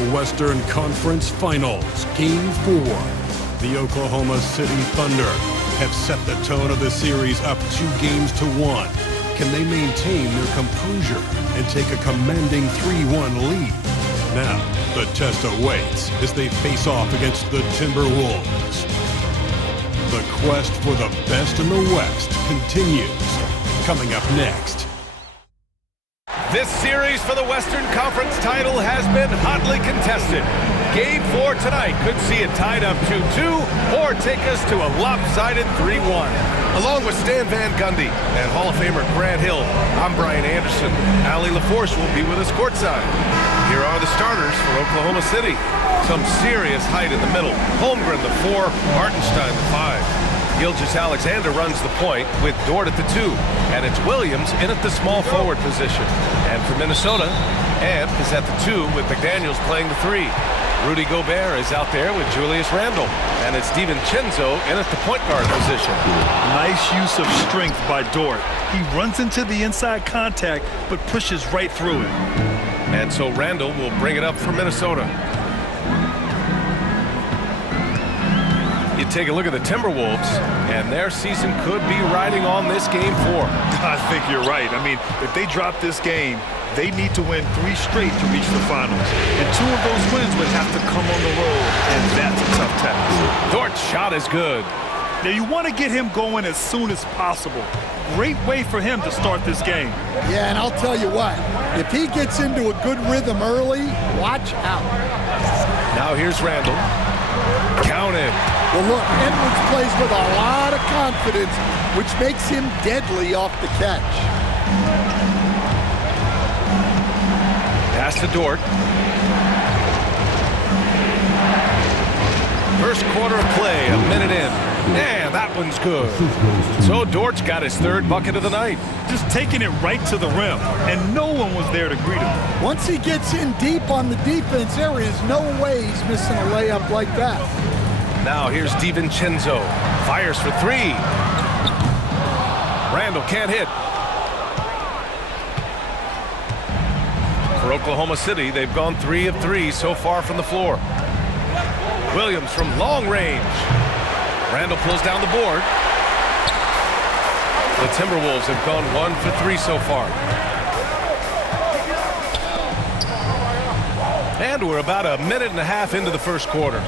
the Western Conference Finals, Game 4. The Oklahoma City Thunder have set the tone of the series up 2-1. Can they maintain their composure and take a commanding 3-1 lead? Now, the test awaits as they face off against the Timberwolves. The quest for the best in the West continues. Coming up next. This series for the Western Conference title has been hotly contested. Game 4 tonight could see it tied up 2-2 or take us to a lopsided 3-1. Along with Stan Van Gundy and Hall of Famer Grant Hill, I'm Brian Anderson. Allie LaForce will be with us courtside. Here are the starters for Oklahoma City. Some serious height in the middle. Holmgren the 4, Hartenstein the 5. Gilgeous-Alexander runs the point with Dort at the 2, and it's Williams in at the small forward position. And for Minnesota, Ant is at the 2 with McDaniels playing the 3. Rudy Gobert is out there with Julius Randle, and it's DiVincenzo in at the point guard position. Nice use of strength by Dort. He runs into the inside contact, but pushes right through it. And so Randle will bring it up for Minnesota. You take a look at the Timberwolves, and their season could be riding on this Game 4. I think you're right. I mean, if they drop this game, they need to win 3 straight to reach the finals. And 2 of those wins would have to come on the road, and that's a tough task. Dort's shot is good. Now, you want to get him going as soon as possible. Great way for him to start this game. Yeah, and I'll tell you what, if he gets into a good rhythm early, watch out. Now here's Randle. Count it. Well, look, Edwards plays with a lot of confidence, which makes him deadly off the catch. Pass to Dort. First quarter of play, a minute in. Yeah, that one's good. So Dort's got his 3rd bucket of the night. Just taking it right to the rim, and no one was there to greet him. Once he gets in deep on the defense, there is no way he's missing a layup like that. Now here's DiVincenzo. Fires for 3. Randle can't hit. For Oklahoma City, they've gone 3 of 3 so far from the floor. Williams from long range. Randle pulls down the board. The Timberwolves have gone 1 for 3 so far. And we're about a minute and a half into the first quarter.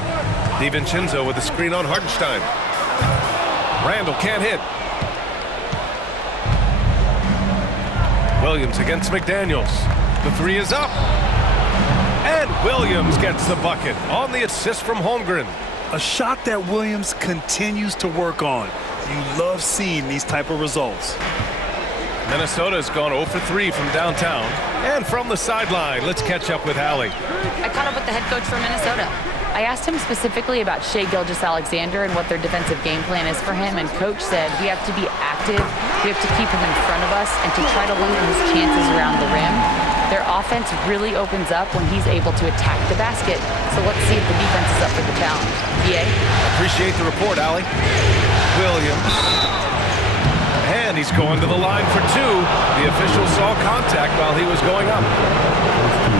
DiVincenzo with a screen on Hartenstein. Randle can't hit. Williams against McDaniels. The 3 is up. And Williams gets the bucket on the assist from Holmgren. A shot that Williams continues to work on. You love seeing these type of results. Minnesota's gone 0 for 3 from downtown. And from the sideline, let's catch up with Allie. I caught up with the head coach for Minnesota. I asked him specifically about Shai Gilgeous-Alexander and what their defensive game plan is for him, and Coach said we have to be active, we have to keep him in front of us, and to try to limit his chances around the rim. Their offense really opens up when he's able to attack the basket, so let's see if the defense is up for the challenge. BA? Appreciate the report, Allie. Williams. And he's going to the line for 2. The official saw contact while he was going up.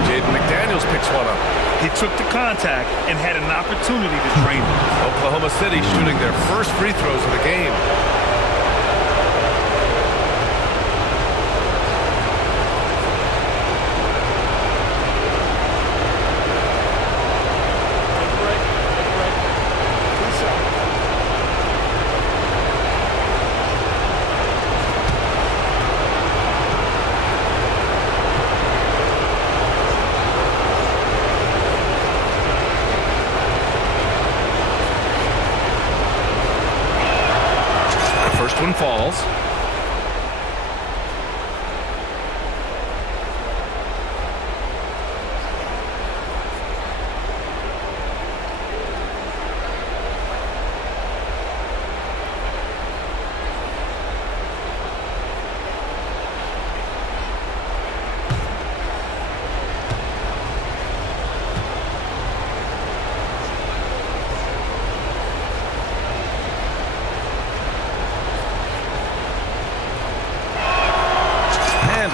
Jaden McDaniels picks one up. He took the contact and had an opportunity to drain it. Oklahoma City shooting their first free throws of the game. First one falls.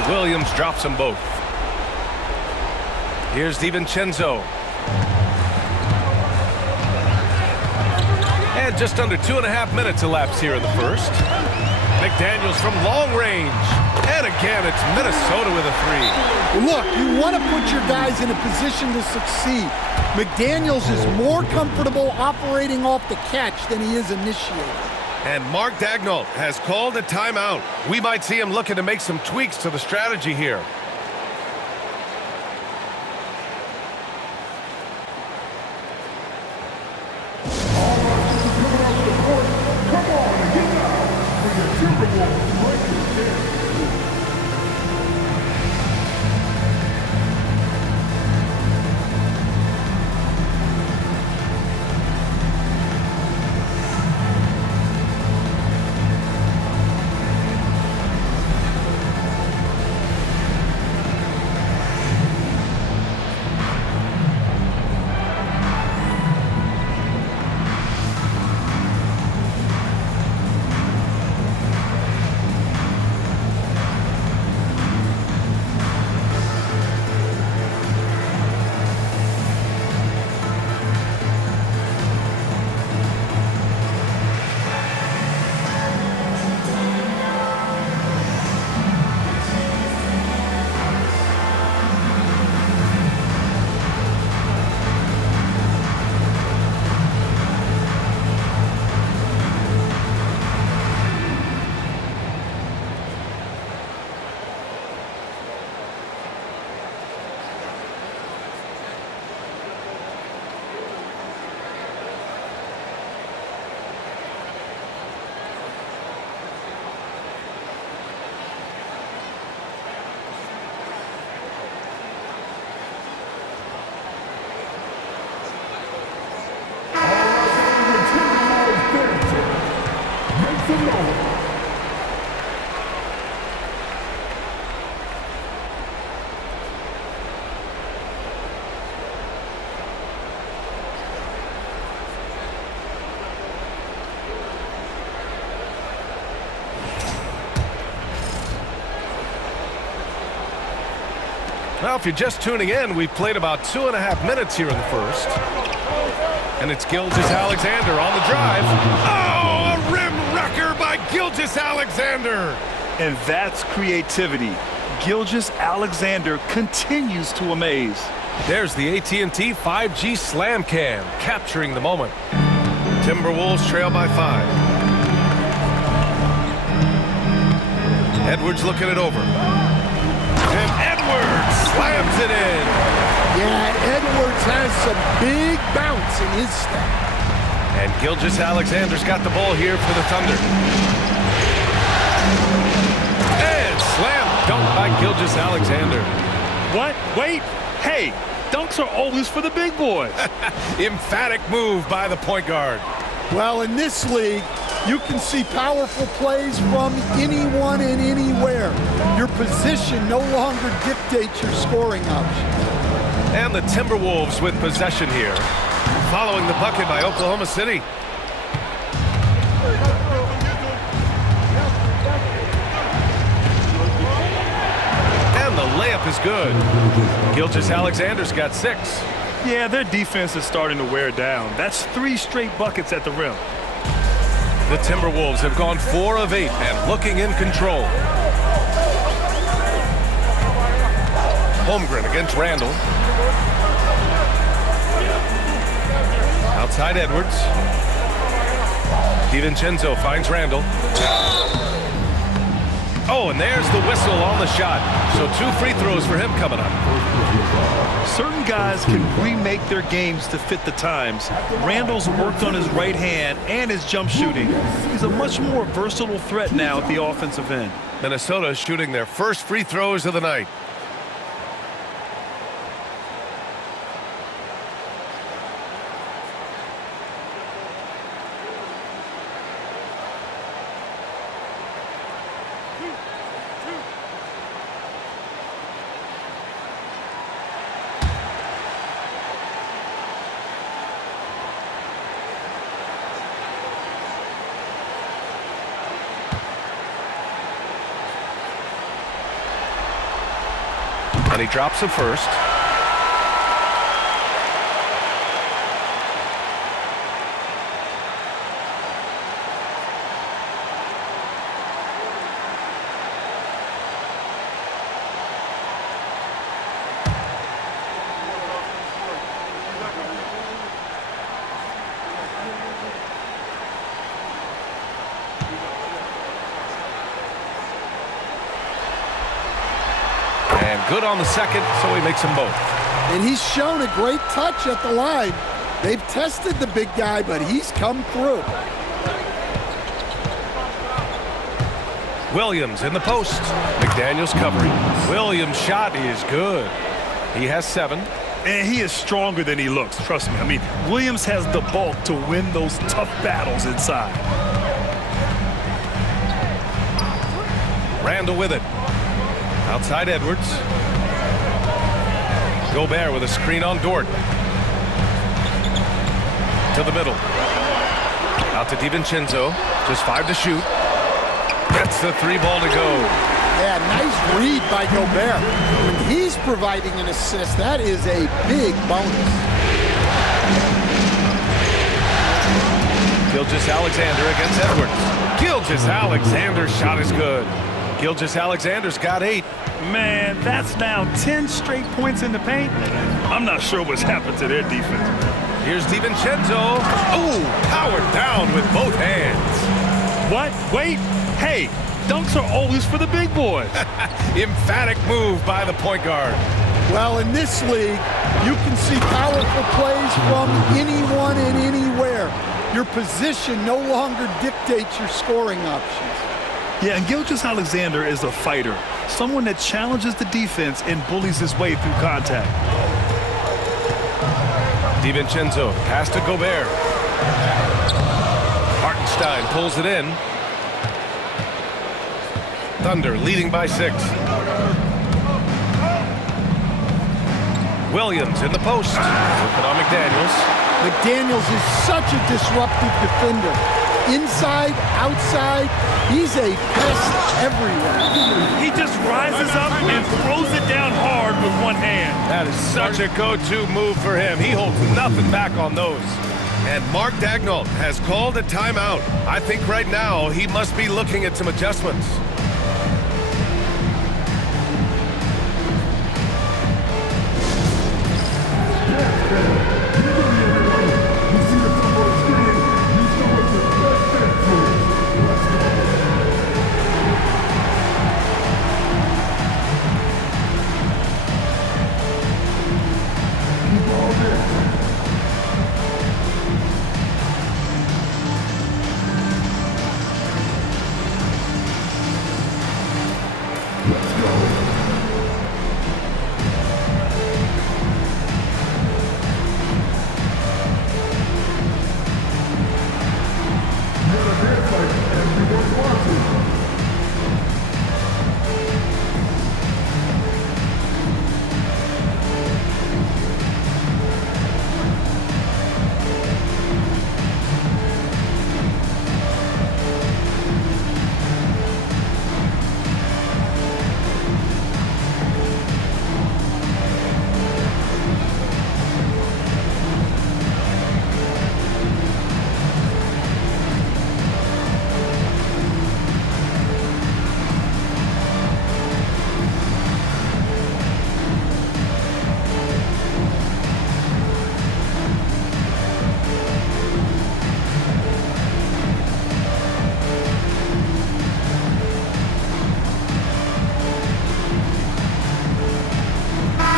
Williams drops them both. Here's DiVincenzo. And just under 2.5 minutes elapsed here in the first. McDaniels from long range. And again, it's Minnesota with a three. Look, you want to put your guys in a position to succeed. McDaniels is more comfortable operating off the catch than he is initiating. And Mark Daigneault has called a timeout. We might see him looking to make some tweaks to the strategy here. Well, if you're just tuning in, we've played about 2.5 minutes here in the first. And it's Gilgeous-Alexander on the drive. Oh, a rim wrecker by Gilgeous-Alexander. And that's creativity. Gilgeous-Alexander continues to amaze. There's the AT&T 5G Slam Cam, capturing the moment. Timberwolves trail by 5. Edwards looking it over. And Edwards slams it in. Yeah, Edwards has some big bounce in his step. And Gilgeous-Alexander's got the ball here for the Thunder. And slam dunk by Gilgeous-Alexander. What? Wait. Hey, dunks are always for the big boys. Emphatic move by the point guard. Well, in this league, you can see powerful plays from anyone and anywhere. Your position no longer dictates your scoring options. And the Timberwolves with possession here, following the bucket by Oklahoma City. And the layup is good. Gilgeous-Alexander's got 6. Yeah, their defense is starting to wear down. That's 3 straight buckets at the rim. The Timberwolves have gone 4 of 8 and looking in control. Holmgren against Randle. Outside Edwards. DiVincenzo finds Randle. Oh, and there's the whistle on the shot. So 2 free throws for him coming up. Certain guys can remake their games to fit the times. Randle's worked on his right hand and his jump shooting. He's a much more versatile threat now at the offensive end. Minnesota shooting their first free throws of the night. And he drops it first. And good on the second, so he makes them both. And he's shown a great touch at the line. They've tested the big guy, but he's come through. Williams in the post. McDaniels covering. Williams' shot is good. He has 7. And he is stronger than he looks, trust me. I mean, Williams has the bulk to win those tough battles inside. Randle with it. Outside Edwards. Gobert with a screen on Dort. To the middle. Out to DiVincenzo. Just 5 to shoot. Gets the 3 ball to go. Yeah, nice read by Gobert. When he's providing an assist, that is a big bonus. Gilgeous-Alexander against Edwards. Gilgeous-Alexander's shot is good. Gilgeous-Alexander's got 8. Man, that's now 10 straight points in the paint. I'm not sure what's happened to their defense. Here's DiVincenzo. Ooh, powered down with both hands. What? Wait. Hey, dunks are always for the big boys. Emphatic move by the point guard. Well, in this league, you can see powerful plays from anyone and anywhere. Your position no longer dictates your scoring options. Yeah, and Gilgeous-Alexander is a fighter, someone that challenges the defense and bullies his way through contact. DiVincenzo, pass to Gobert. Hartenstein pulls it in. Thunder leading by 6. Williams in the post. Looking on McDaniels. McDaniels is such a disruptive defender. Inside, outside, he's a pest everywhere. He just rises up and throws it down hard with one hand. That is such a go-to move for him. He holds nothing back on those. And Mark Daigneault has called a timeout. I think right now he must be looking at some adjustments.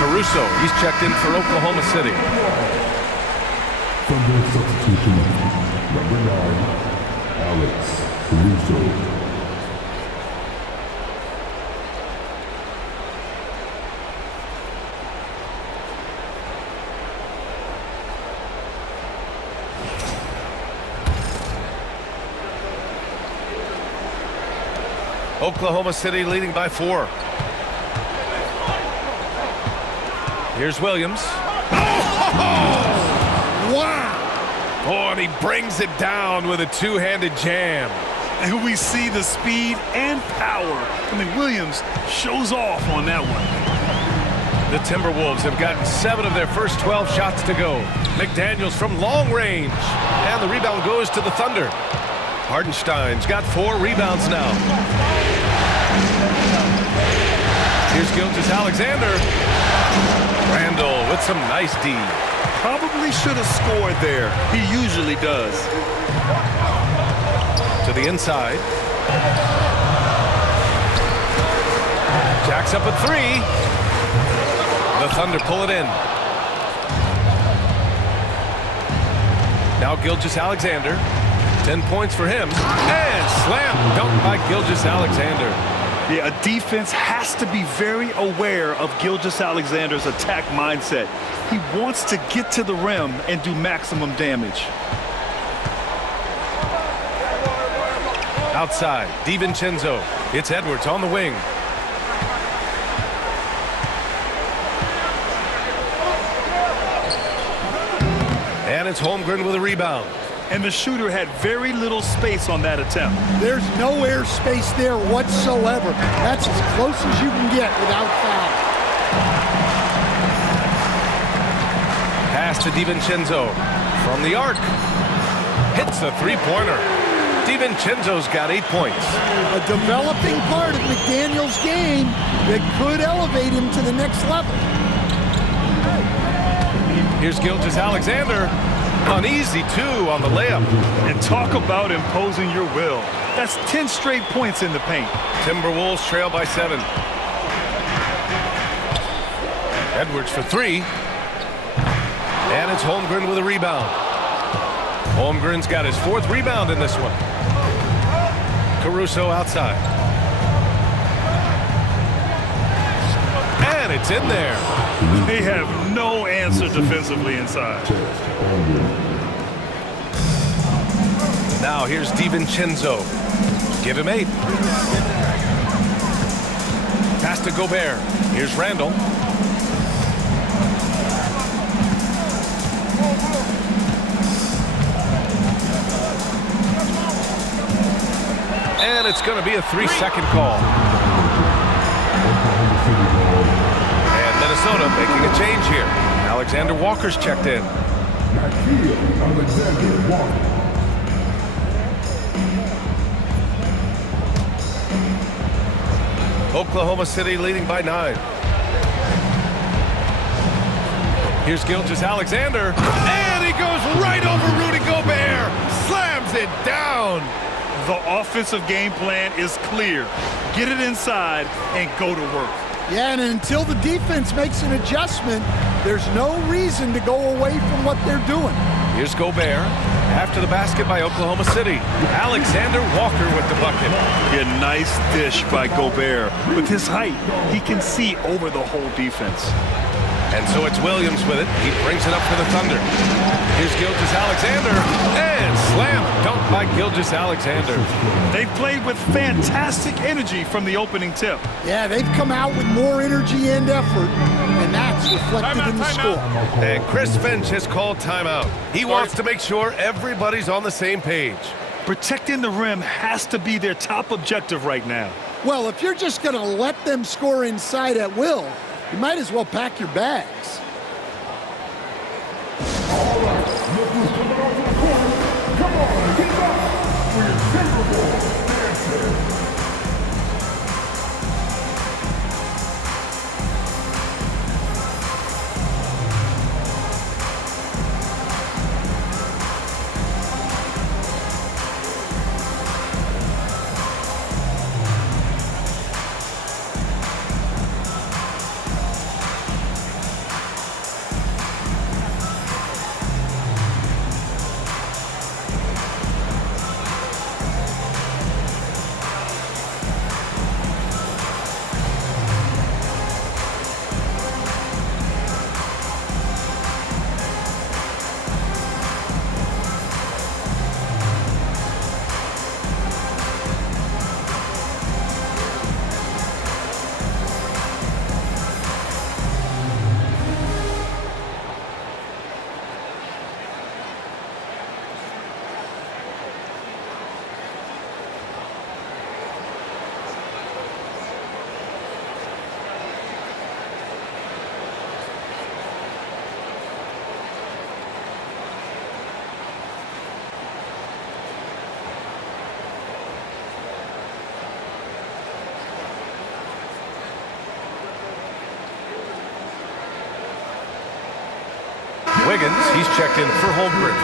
Caruso, he's checked in for Oklahoma City. Thunder substitution, number 9, Alex Caruso. Oklahoma City leading by 4. Here's Williams. Oh! Wow! Oh, and he brings it down with a two-handed jam. And we see the speed and power. I mean, Williams shows off on that one. The Timberwolves have gotten 7 of their first 12 shots to go. McDaniels from long range. And the rebound goes to the Thunder. Hartenstein's got 4 rebounds now. Here's Gilgeous-Alexander. Randle with some nice D. Probably should have scored there. He usually does. To the inside. Jacks up a 3. The Thunder pull it in. Now Gilgeous-Alexander. 10 points for him. And slam dunk by Gilgeous-Alexander. Yeah, a defense has to be very aware of Gilgeous-Alexander's attack mindset. He wants to get to the rim and do maximum damage. Outside, DiVincenzo. It's Edwards on the wing. And it's Holmgren with a rebound. And the shooter had very little space on that attempt. There's no air space there whatsoever. That's as close as you can get without foul. Pass to DiVincenzo from the arc. Hits the three-pointer. DiVincenzo's got 8 points. A developing part of McDaniel's game that could elevate him to the next level. Here's Gilgeous-Alexander. An easy 2 on the layup. And talk about imposing your will. That's 10 straight points in the paint. Timberwolves trail by 7. Edwards for 3. And it's Holmgren with a rebound. Holmgren's got his 4th rebound in this one. Caruso outside. And it's in there. They have no answer defensively inside. Now here's DiVincenzo. Give him 8. Pass to Gobert. Here's Randle. And it's going to be a 3-second call. And Minnesota making a change here. Alexander Walker's checked in. Alexander Walker. Oklahoma City leading by 9. Here's Gilgeous-Alexander. And he goes right over Rudy Gobert. Slams it down. The offensive game plan is clear. Get it inside and go to work. Yeah, and until the defense makes an adjustment, there's no reason to go away from what they're doing. Here's Gobert. After the basket by Oklahoma City. Alexander Walker with the bucket. A nice dish by Gobert. With his height, he can see over the whole defense. And so it's Williams with it. He brings it up for the Thunder. Here's Gilgeous-Alexander. And slam dunk by Gilgeous-Alexander. They've played with fantastic energy from the opening tip. Yeah, they've come out with more energy and effort, and that's reflected in the score. And Chris Finch has called timeout. He wants to make sure everybody's on the same page. Protecting the rim has to be their top objective right now. Well, if you're just going to let them score inside at will, you might as well pack your bags. All right, look who's coming off the court. Come on, get up. We're Timberwolves dancing. Wiggins, he's checked in for Holmgren.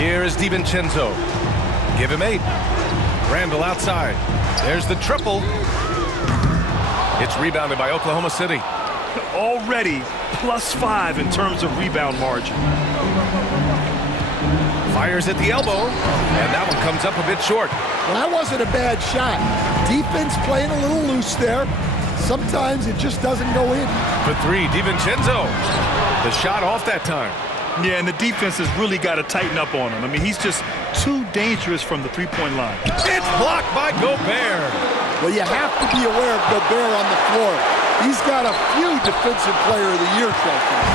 Here is DiVincenzo. Give him 8. Randle outside. There's the triple. It's rebounded by Oklahoma City. Already +5 in terms of rebound margin. Fires at the elbow, and that one comes up a bit short. Well, that wasn't a bad shot. Defense playing a little loose there. Sometimes it just doesn't go in. For 3, DiVincenzo. The shot off that time. Yeah, and the defense has really got to tighten up on him. I mean, he's just too dangerous from the three-point line. It's blocked by Gobert. Well, you have to be aware of Gobert on the floor. He's got a few Defensive Player of the Year trophies.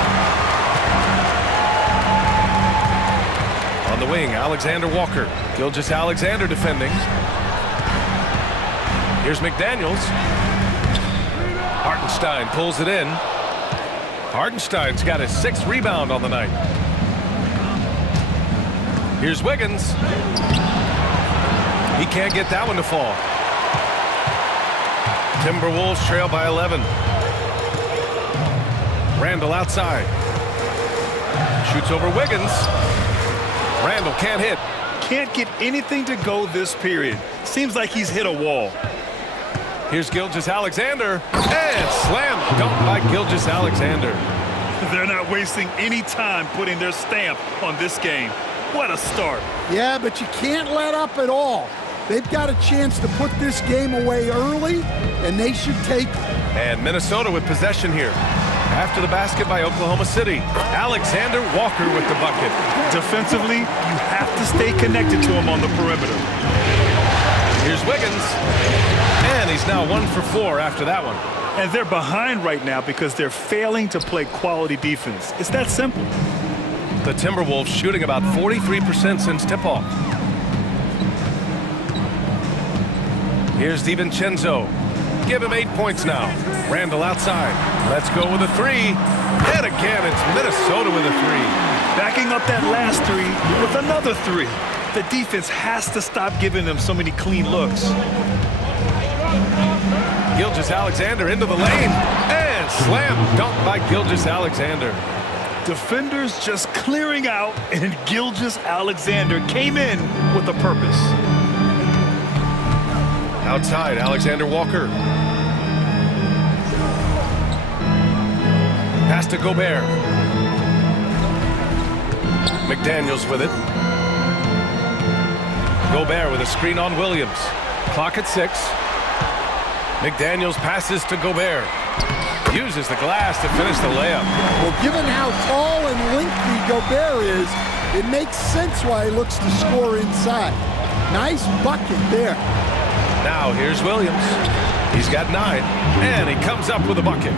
On the wing, Alexander Walker. Gilgeous-Alexander defending. Here's McDaniels. Hartenstein pulls it in. Hartenstein's got his 6th rebound on the night. Here's Wiggins. He can't get that one to fall. Timberwolves trail by 11. Randle outside. Shoots over Wiggins. Randle can't hit. Can't get anything to go this period. Seems like he's hit a wall. Here's Gilgeous-Alexander. And slam dunk by Gilgeous-Alexander. They're not wasting any time putting their stamp on this game. What a start. Yeah, but you can't let up at all. They've got a chance to put this game away early, and they should take it. And Minnesota with possession here. After the basket by Oklahoma City. Alexander Walker with the bucket. Defensively, you have to stay connected to him on the perimeter. Here's Wiggins. And he's now 1 for 4 after that one. And they're behind right now because they're failing to play quality defense. It's that simple. The Timberwolves shooting about 43% since tip-off. Here's DiVincenzo. Give him 8 points now. Randle outside. Let's go with a 3. And again, it's Minnesota with a 3. Backing up that last 3 with another 3. The defense has to stop giving them so many clean looks. Gilgeous-Alexander into the lane. And slam dunk by Gilgeous-Alexander. Defenders just clearing out, and Gilgeous-Alexander came in with a purpose. Outside, Alexander Walker. Pass to Gobert. McDaniels with it. Gobert with a screen on Williams. Clock at 6. McDaniels passes to Gobert. Uses the glass to finish the layup. Well, given how tall and lengthy Gobert is, it makes sense why he looks to score inside. Nice bucket there. Now here's Williams. He's got 9, and he comes up with a bucket.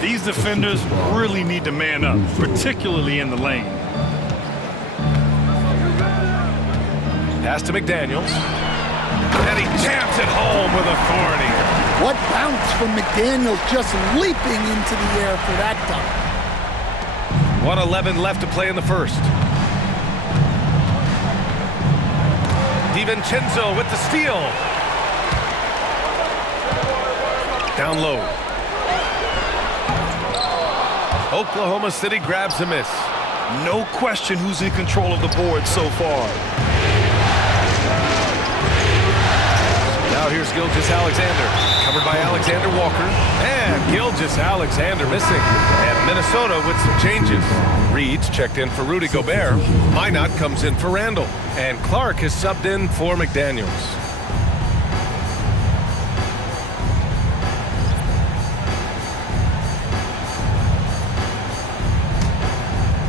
These defenders really need to man up, particularly in the lane. Pass to McDaniels. And he jams it home with authority. What bounce from McDaniels, just leaping into the air for that dunk. 1:11 left to play in the first. DiVincenzo with the steal. Down low. Oklahoma City grabs a miss. No question who's in control of the board so far. Now here's Gilgeous-Alexander, covered by Alexander Walker, and Gilgeous-Alexander missing. And Minnesota with some changes. Reed's checked in for Rudy Gobert. Minot comes in for Randle, and Clark is subbed in for McDaniels.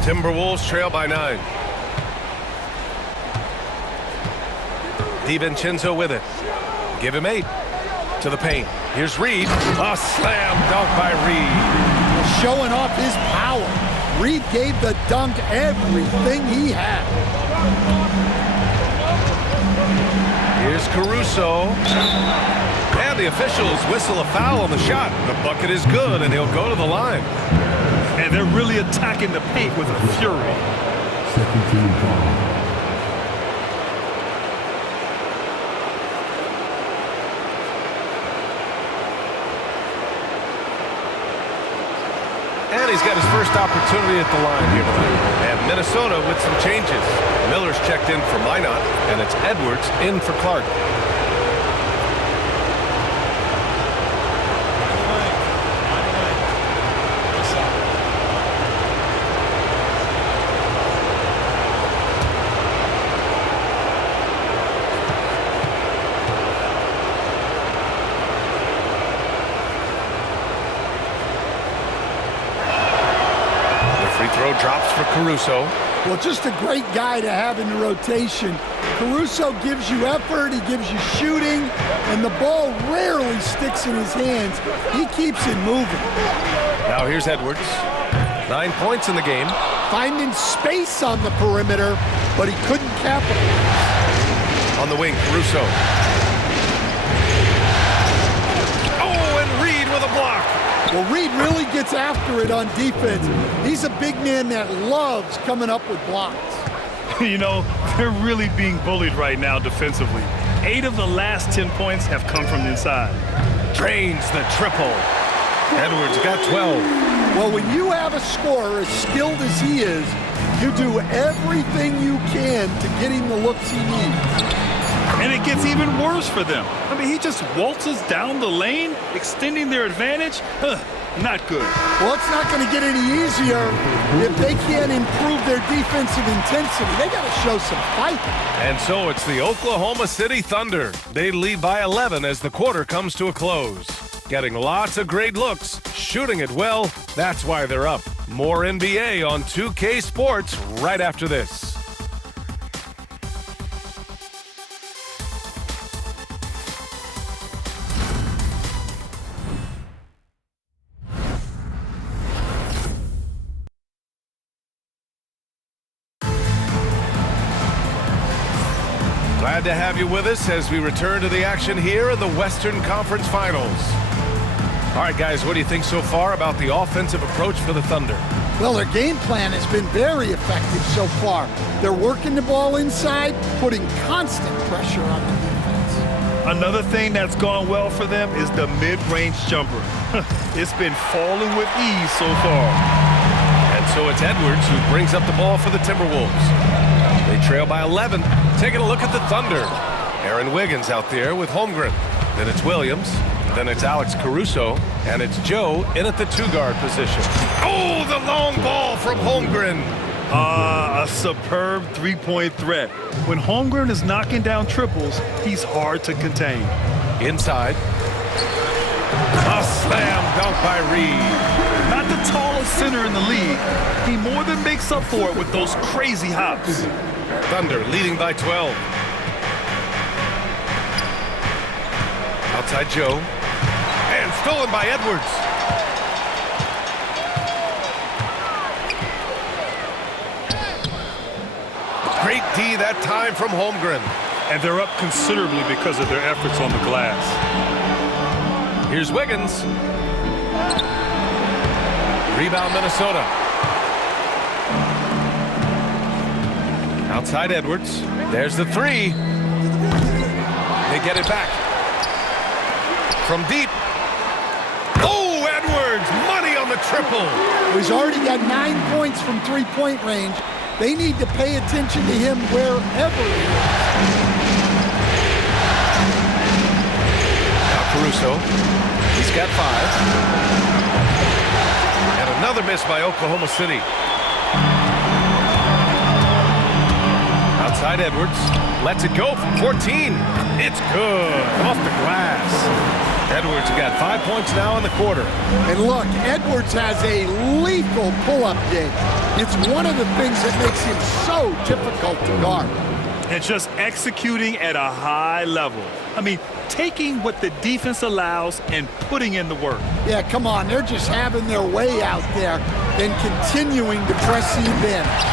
Timberwolves trail by 9. DiVincenzo with it. Give him 8. To the paint. Here's Reed. A slam dunk by Reed. Showing off his power. Reed gave the dunk everything he had. Here's Caruso. And the officials whistle a foul on the shot. The bucket is good, and he'll go to the line. And they're really attacking the paint with a fury. Second team foul. And he's got his first opportunity at the line here tonight. And Minnesota with some changes. Miller's checked in for Minot, and it's Edwards in for Clark. Throw drops for Caruso. Well, just a great guy to have in the rotation. Caruso gives you effort, he gives you shooting, and the ball rarely sticks in his hands. He keeps it moving. Now here's Edwards. 9 points in the game. Finding space on the perimeter, but he couldn't capitalize. On the wing, Caruso. Oh, and Reed with a block. Well, Reed really gets after it on defense. He's a big man that loves coming up with blocks. You know, they're really being bullied right now defensively. 8 of the last 10 points have come from inside. Drains the triple. Edwards got 12. Well, when you have a scorer as skilled as he is, you do everything you can to get him the looks he needs. And it gets even worse for them. I mean, he just waltzes down the lane, extending their advantage. Not good. Well, it's not going to get any easier if they can't improve their defensive intensity. They got to show some fight. And so it's the Oklahoma City Thunder. They lead by 11 as the quarter comes to a close. Getting lots of great looks, shooting it well. That's why they're up. More NBA on 2K Sports right after this. Glad to have you with us as we return to the action here in the Western Conference Finals. All right, guys, what do you think so far about the offensive approach for the Thunder? Well, their game plan has been very effective so far. They're working the ball inside, putting constant pressure on the defense. Another thing that's gone well for them is the mid-range jumper. It's been falling with ease so far. And so it's Edwards who brings up the ball for the Timberwolves. They trail by 11. Taking a look at the Thunder. Aaron Wiggins out there with Holmgren. Then it's Williams. Then it's Alex Caruso. And it's Joe in at the 2-guard position. Oh, the long ball from Holmgren. A superb three-point threat. When Holmgren is knocking down triples, he's hard to contain. Inside. A slam dunk by Reed. Not the tallest center in the league. He more than makes up for it with those crazy hops. Thunder leading by 12. Outside Joe. And stolen by Edwards. Great D that time from Holmgren. And they're up considerably because of their efforts on the glass. Here's Wiggins. Rebound Minnesota. Outside Edwards. There's the 3. They get it back. From deep. Oh, Edwards! Money on the triple. He's already got 9 points from three-point range. They need to pay attention to him wherever he is. Now Caruso. He's got 5. And another miss by Oklahoma City. Outside Edwards. Lets it go from 14. It's good. Off the glass. Edwards got 5 points now in the quarter. And look, Edwards has a lethal pull-up game. It's one of the things that makes him so difficult to guard. And just executing at a high level. I mean, taking what the defense allows and putting in the work. Yeah, come on. They're just having their way out there and continuing to press the advantage.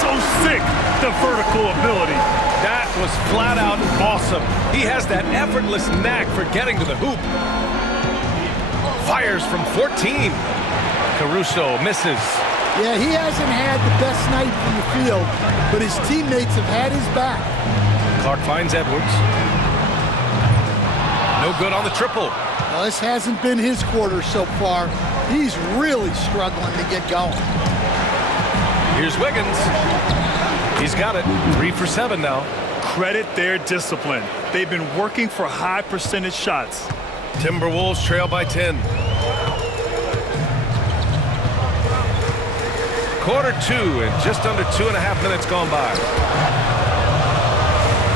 So sick, the vertical ability. That was flat out awesome. He has that effortless knack for getting to the hoop. Fires from 14. Caruso misses. Yeah, he hasn't had the best night from the field, but his teammates have had his back. Clark finds Edwards. No good on the triple. Well, this hasn't been his quarter so far. He's really struggling to get going. Here's Wiggins. He's got it. 3 for 7 now. Credit their discipline. They've been working for high percentage shots. Timberwolves trail by 10. Quarter 2 and just under 2.5 minutes gone by.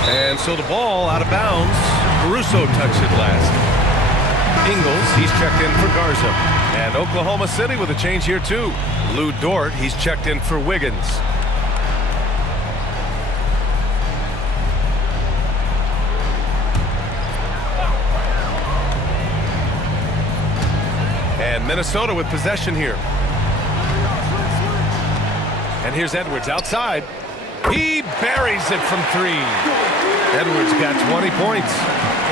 And so the ball out of bounds. Caruso touched it last. Ingles, he's checked in for Garza. And Oklahoma City with a change here too. Lou Dort, he's checked in for Wiggins. And Minnesota with possession here. And here's Edwards outside. He buries it from 3. Edwards got 20 points.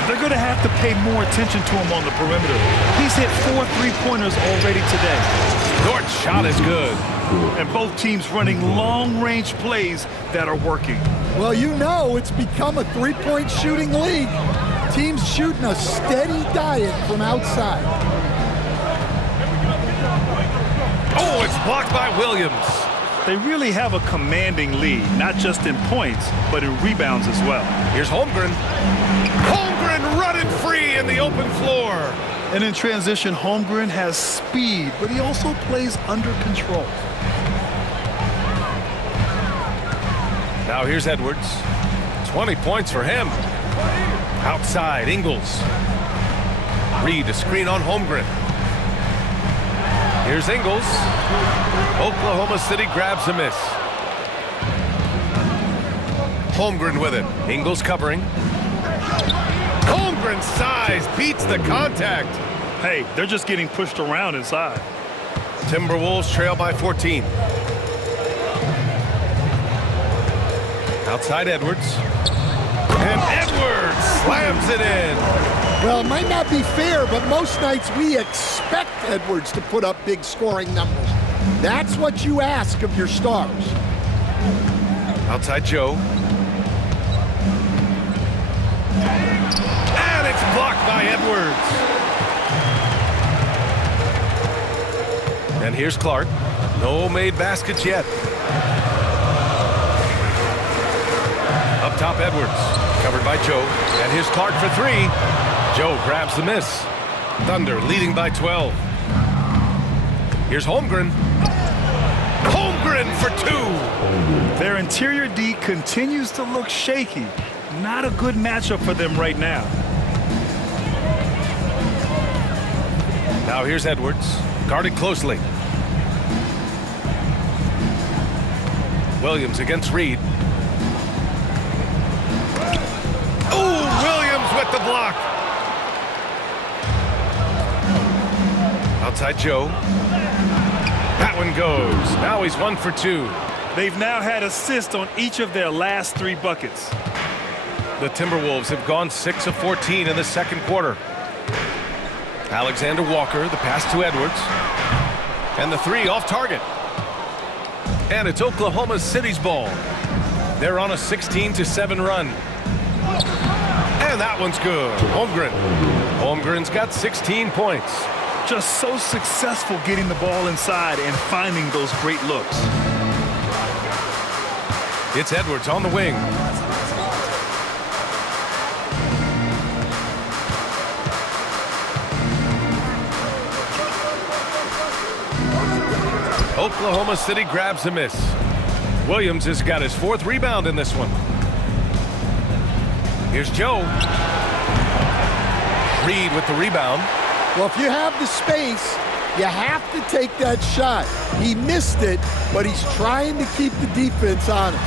They're going to have to pay more attention to him on the perimeter. He's hit 4 3-pointers already today. Dort's shot is good. And both teams running long-range plays that are working. Well, you know it's become a three-point shooting league. Teams shooting a steady diet from outside. Oh, it's blocked by Williams. They really have a commanding lead, not just in points, but in rebounds as well. Here's Holmgren. Holmgren running free in the open floor. And in transition, Holmgren has speed, but he also plays under control. Now here's Edwards. 20 points for him. Outside, Ingles. Reed, a screen on Holmgren. Here's Ingles. Oklahoma City grabs a miss. Holmgren with it. Ingles covering. Holmgren's size beats the contact. Hey, they're just getting pushed around inside. Timberwolves trail by 14. Outside Edwards. And Edwards slams it in. Well, it might not be fair, but most nights we expect Edwards to put up big scoring numbers. That's what you ask of your stars. Outside Joe. And it's blocked by Edwards. And here's Clark. No made baskets yet. Up top, Edwards. Covered by Joe. And here's Clark for 3. Joe grabs the miss. Thunder leading by 12. Here's Holmgren. Holmgren for 2. Their interior D continues to look shaky. Not a good matchup for them right now. Now here's Edwards. Guarded closely. Williams against Reed. Oh, Williams with the block. Outside Joe. That one goes. Now he's 1 for 2. They've now had assists on each of their last 3 buckets. The Timberwolves have gone 6 of 14 in the second quarter. Alexander Walker, the pass to Edwards. And the 3 off target. And it's Oklahoma City's ball. They're on a 16-7 run. And that one's good. Holmgren. Holmgren's got 16 points. Just so successful getting the ball inside and finding those great looks. It's Edwards on the wing. Oklahoma City grabs a miss. Williams has got his 4th rebound in this one. Here's Joe. Reed with the rebound. Well, if you have the space, you have to take that shot. He missed it, but he's trying to keep the defense honest.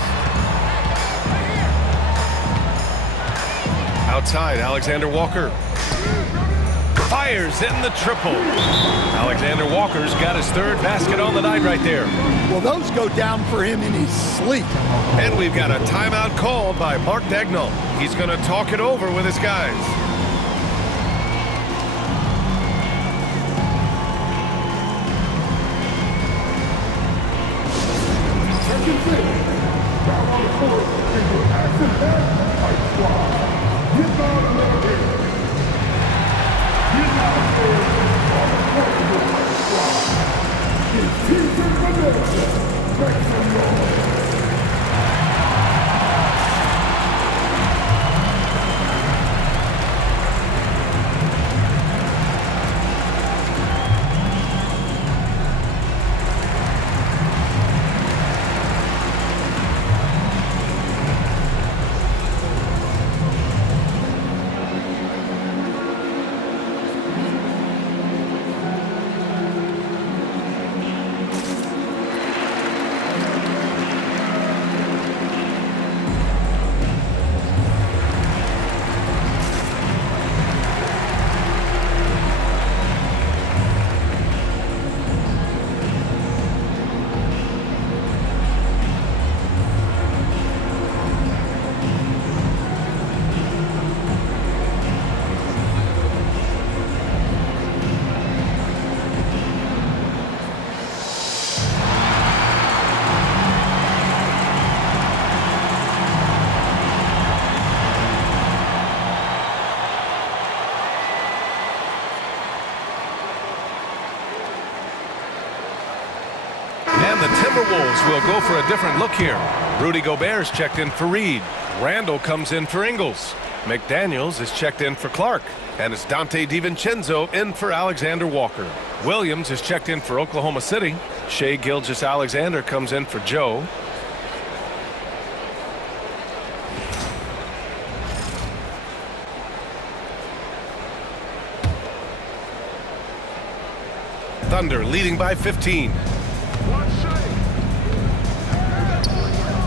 Outside, Alexander Walker. Fires in the triple. Alexander Walker's got his 3rd basket on the night right there. Well, those go down for him in his sleep. And we've got a timeout called by Mark Dagnall. He's going to talk it over with his guys. Timberwolves will go for a different look here. Rudy Gobert's checked in for Reed. Randle comes in for Ingles. McDaniels is checked in for Clark. And it's Dante DiVincenzo in for Alexander Walker. Williams is checked in for Oklahoma City. Shai Gilgeous-Alexander comes in for Joe. Thunder leading by 15.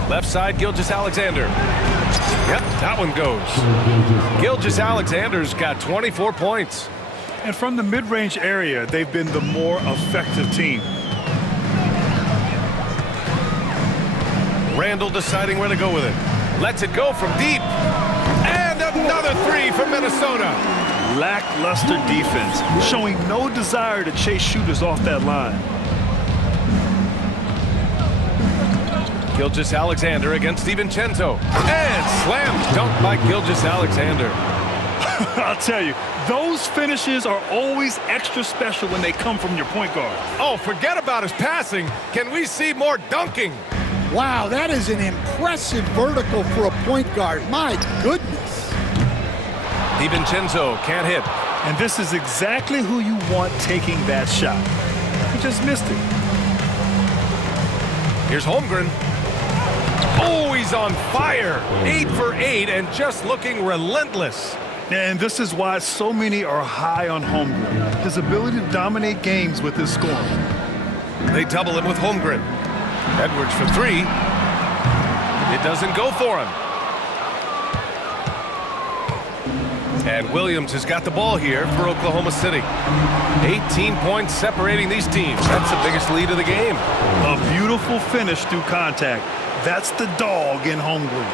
Left side, Gilgeous-Alexander. Yep, that one goes. Gilgeous-Alexander's got 24 points. And from the mid-range area, they've been the more effective team. Randle deciding where to go with it. Lets it go from deep. And another three from Minnesota. Lackluster defense, showing no desire to chase shooters off that line. Gilgeous-Alexander against DiVincenzo. And slam dunk by Gilgeous-Alexander. I'll tell you, those finishes are always extra special when they come from your point guard. Oh, forget about his passing. Can we see more dunking? Wow, that is an impressive vertical for a point guard. My goodness. DiVincenzo can't hit. And this is exactly who you want taking that shot. He just missed it. Here's Holmgren. Oh, he's on fire. 8 for 8 and just looking relentless. And this is why so many are high on Holmgren. His ability to dominate games with his scoring. They double him with Holmgren. Edwards for three. It doesn't go for him. And Williams has got the ball here for Oklahoma City. 18 points separating these teams. That's the biggest lead of the game. A beautiful finish through contact. That's the dog in Holmgren.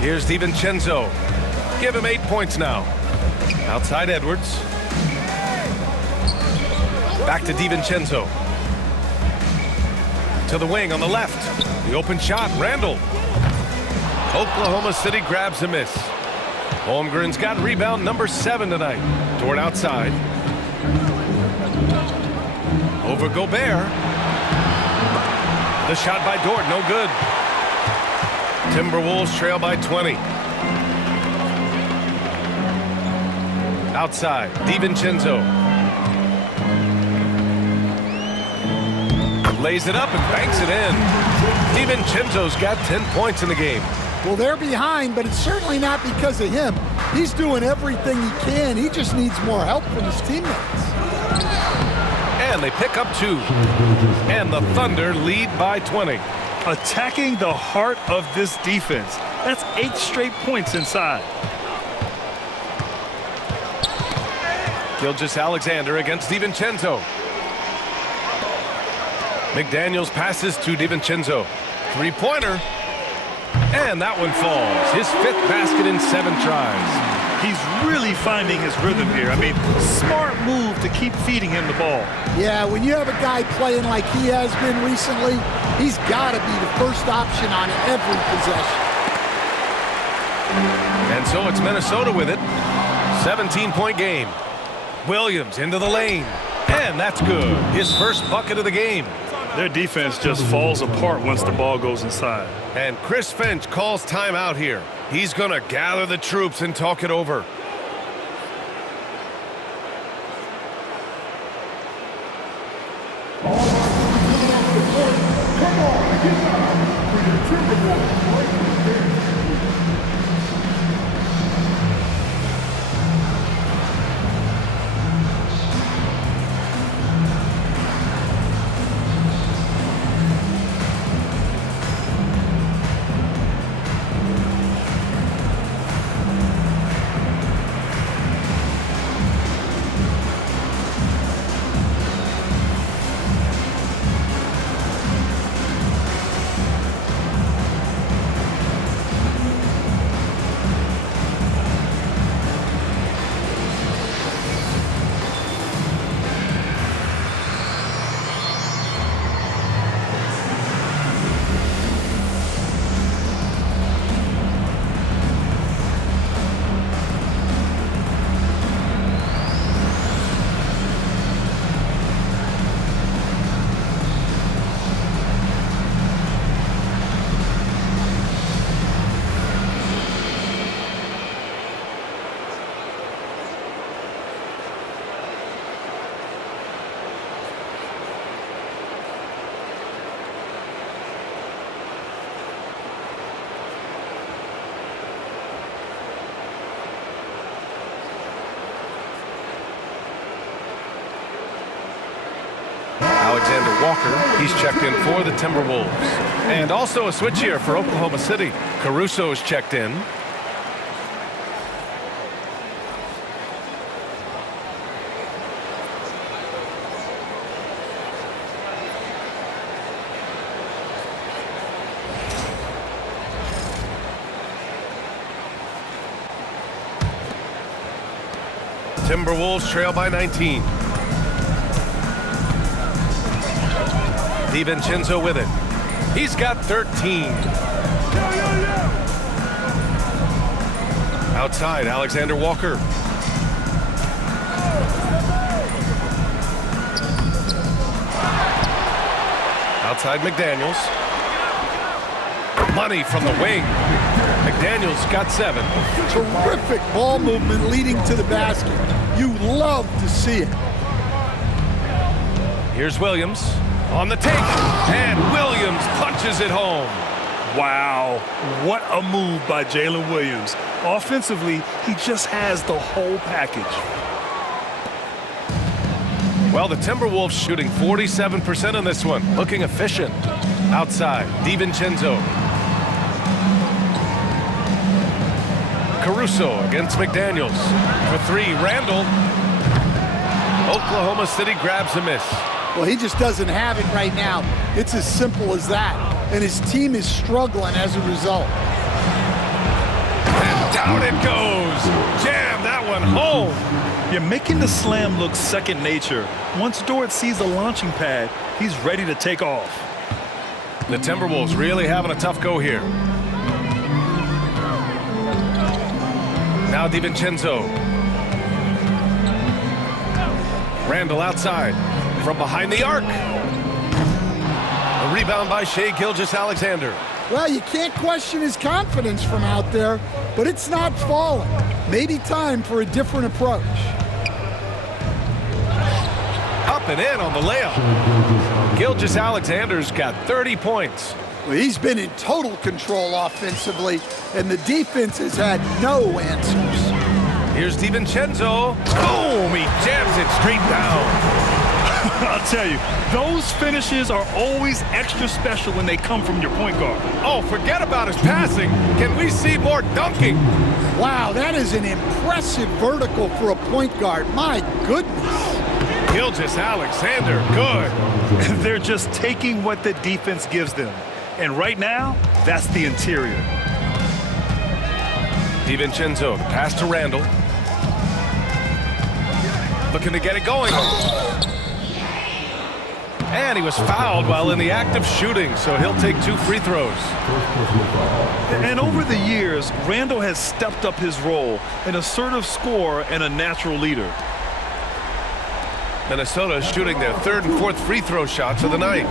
Here's DiVincenzo. Give him 8 points now. Outside Edwards. Back to DiVincenzo. To the wing on the left. The open shot, Randle. Oklahoma City grabs a miss. Holmgren's got rebound number 7 tonight. Toward outside. Over Gobert. The shot by Dort, no good. Timberwolves trail by 20. Outside, DiVincenzo. Lays it up and banks it in. DiVincenzo's got 10 points in the game. Well, they're behind, but it's certainly not because of him. He's doing everything he can. He just needs more help from his teammates. And they pick up 2. And the Thunder lead by 20. Attacking the heart of this defense. That's 8 straight points inside. Gilgeous-Alexander against DiVincenzo. McDaniels passes to DiVincenzo. Three-pointer. And that one falls. His 5th basket in 7 tries. He's really finding his rhythm here. I mean, smart move to keep feeding him the ball. Yeah, when you have a guy playing like he has been recently, he's got to be the first option on every possession. And so it's Minnesota with it. 17-point game. Williams into the lane. And that's good. His first bucket of the game. Their defense just falls apart once the ball goes inside. And Chris Finch calls timeout here. He's going to gather the troops and talk it over. Come on, get down for your Timberwolves. Alexander Walker. He's checked in for the Timberwolves. And also a switch here for Oklahoma City. Caruso is checked in. Timberwolves trail by 19. DiVincenzo with it. He's got 13. Outside, Alexander Walker. Outside, McDaniels. Money from the wing. McDaniels got 7. Terrific ball movement leading to the basket. You love to see it. Here's Williams on the take, and Williams punches it home. Wow, what a move by Jalen Williams. Offensively, he just has the whole package. Well, the Timberwolves shooting 47% on this one, looking efficient. Outside, DiVincenzo. Caruso against McDaniels. For 3, Randle. Oklahoma City grabs a miss. Well, he just doesn't have it right now. It's as simple as that. And his team is struggling as a result. And down it goes. Jam that one home. You're making the slam look second nature. Once Dort sees the launching pad, he's ready to take off. The Timberwolves really having a tough go here. Now DiVincenzo. Randle outside from behind the arc. A rebound by Shai Gilgeous-Alexander. Well, you can't question his confidence from out there, but it's not falling. Maybe time for a different approach. Up and in on the layup. Gilgeous-Alexander's got 30 points. Well, he's been in total control offensively, and the defense has had no answers. Here's DiVincenzo. Boom! He jams it straight down. I'll tell you, those finishes are always extra special when they come from your point guard. Oh, forget about his passing. Can we see more dunking? Wow, that is an impressive vertical for a point guard. My goodness. Gilgeous-Alexander, good. They're just taking what the defense gives them. And right now, that's the interior. DiVincenzo, the pass to Randle. Looking to get it going. And he was fouled while in the act of shooting, so he'll take 2 free throws. And over the years, Randle has stepped up his role, an assertive scorer and a natural leader. Minnesota shooting their 3rd and 4th free throw shots of the night.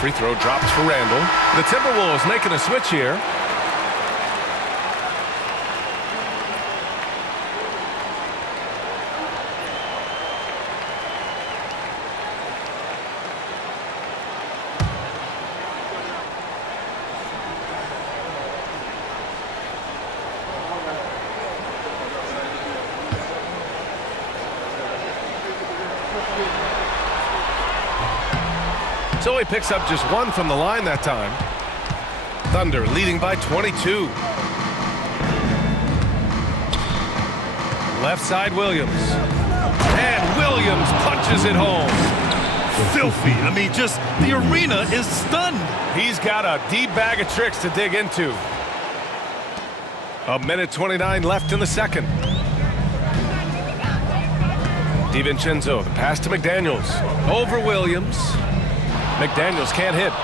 Free throw drops for Randle. The Timberwolves making a switch here. So he picks up just 1 from the line that time. Thunder leading by 22. Left side, Williams. And Williams punches it home. Filthy. I mean, just the arena is stunned. He's got a deep bag of tricks to dig into. 1:29 left in the second. DiVincenzo, the pass to McDaniels. Over Williams. McDaniels can't hit.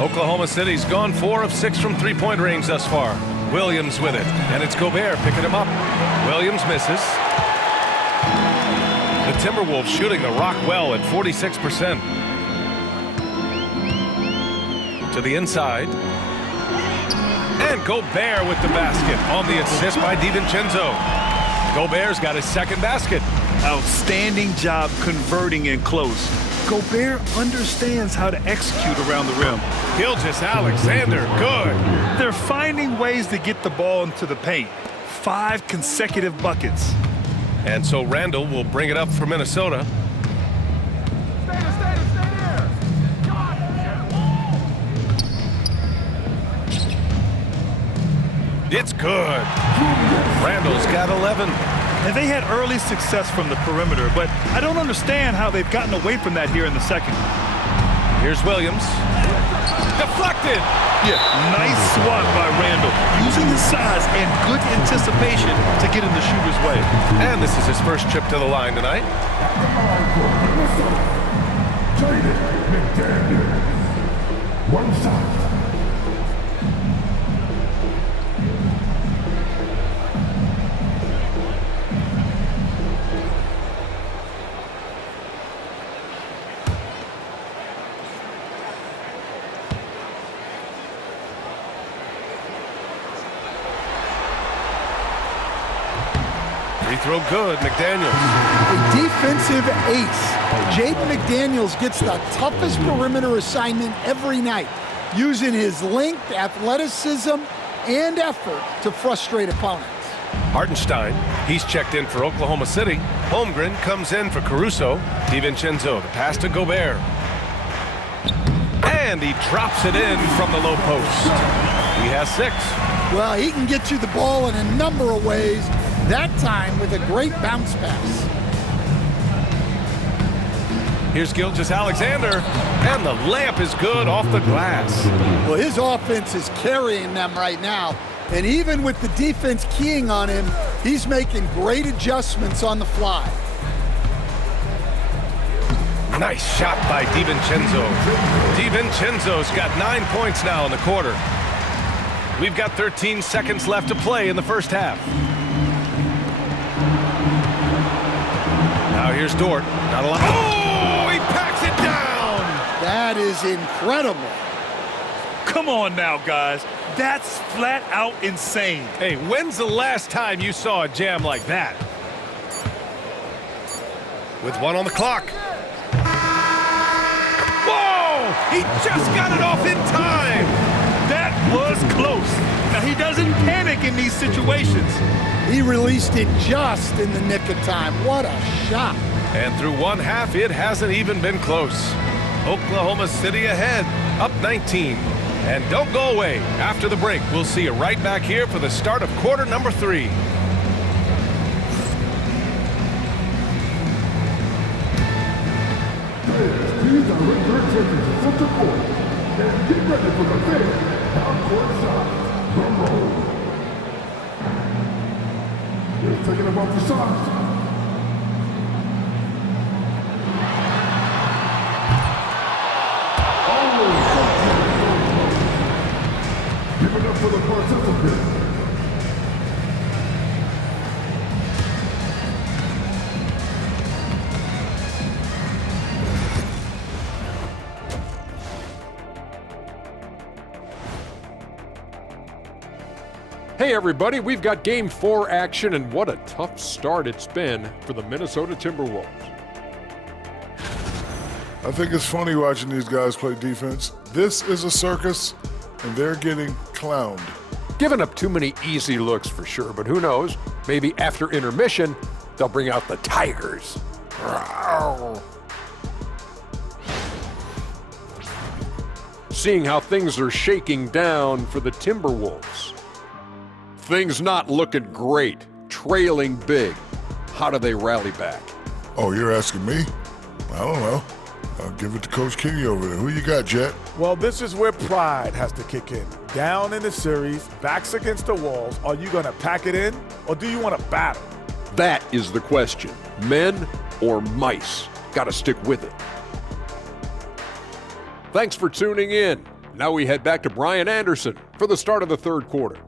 Oklahoma City's gone 4 of 6 from three-point range thus far. Williams with it, and it's Gobert picking him up. Williams misses. The Timberwolves shooting the rock well at 46%. To the inside. And Gobert with the basket on the assist by DiVincenzo. Gobert's got his second basket. Outstanding job converting in close. Gobert understands how to execute around the rim. Julius Alexander, good. They're finding ways to get the ball into the paint. 5 consecutive buckets. And so Randle will bring it up for Minnesota. Stay there. Come on. It's good. Randle's got 11. And they had early success from the perimeter, but I don't understand how they've gotten away from that here in the second. Here's Williams. Deflected. Yeah, nice swat by Randle, using his size and good anticipation to get in the shooter's way. And this is his first trip to the line tonight. Jaden McDaniel. One side. Free throw good, McDaniels. A defensive ace. Jaden McDaniels gets the toughest perimeter assignment every night, using his length, athleticism, and effort to frustrate opponents. Hartenstein, he's checked in for Oklahoma City. Holmgren comes in for Caruso. DiVincenzo, the pass to Gobert. And he drops it in from the low post. He has 6. Well, he can get you the ball in a number of ways, that time with a great bounce pass. Here's Julius Alexander, and the layup is good off the glass. Well, his offense is carrying them right now, and even with the defense keying on him, he's making great adjustments on the fly. Nice shot by DiVincenzo. DiVincenzo's got 9 points now in the quarter. We've got 13 seconds left to play in the first half. Now here's Dort. Not a lot. Oh, he packs it down. That is incredible. Come on now, guys. That's flat out insane. Hey, when's the last time you saw a jam like that? With 1 on the clock. Whoa! He just got it off in time. That was close. Now, he doesn't panic in these situations. He released it just in the nick of time. What a shot. And through one half, it hasn't even been close. Oklahoma City ahead, up 19. And don't go away. After the break, we'll see you right back here for the start of quarter number 3. Please direct your attention to center court and get ready for the big half-court shot. Drum roll. They're taking about the shots. Give it up for the participants. Hey everybody, we've got Game 4 action, and what a tough start it's been for the Minnesota Timberwolves. I think it's funny watching these guys play defense. This is a circus, and they're getting clowned. Giving up too many easy looks for sure, but who knows? Maybe after intermission, they'll bring out the Tigers. Rawr. Seeing how things are shaking down for the Timberwolves. Things not looking great, trailing big. How do they rally back? Oh, you're asking me? I don't know. I'll give it to Coach Kenny over there. Who you got, Jet? Well, this is where pride has to kick in. Down in the series, backs against the walls. Are you going to pack it in, or do you want to battle? That is the question. Men or mice? Got to stick with it. Thanks for tuning in. Now we head back to Brian Anderson for the start of the third quarter.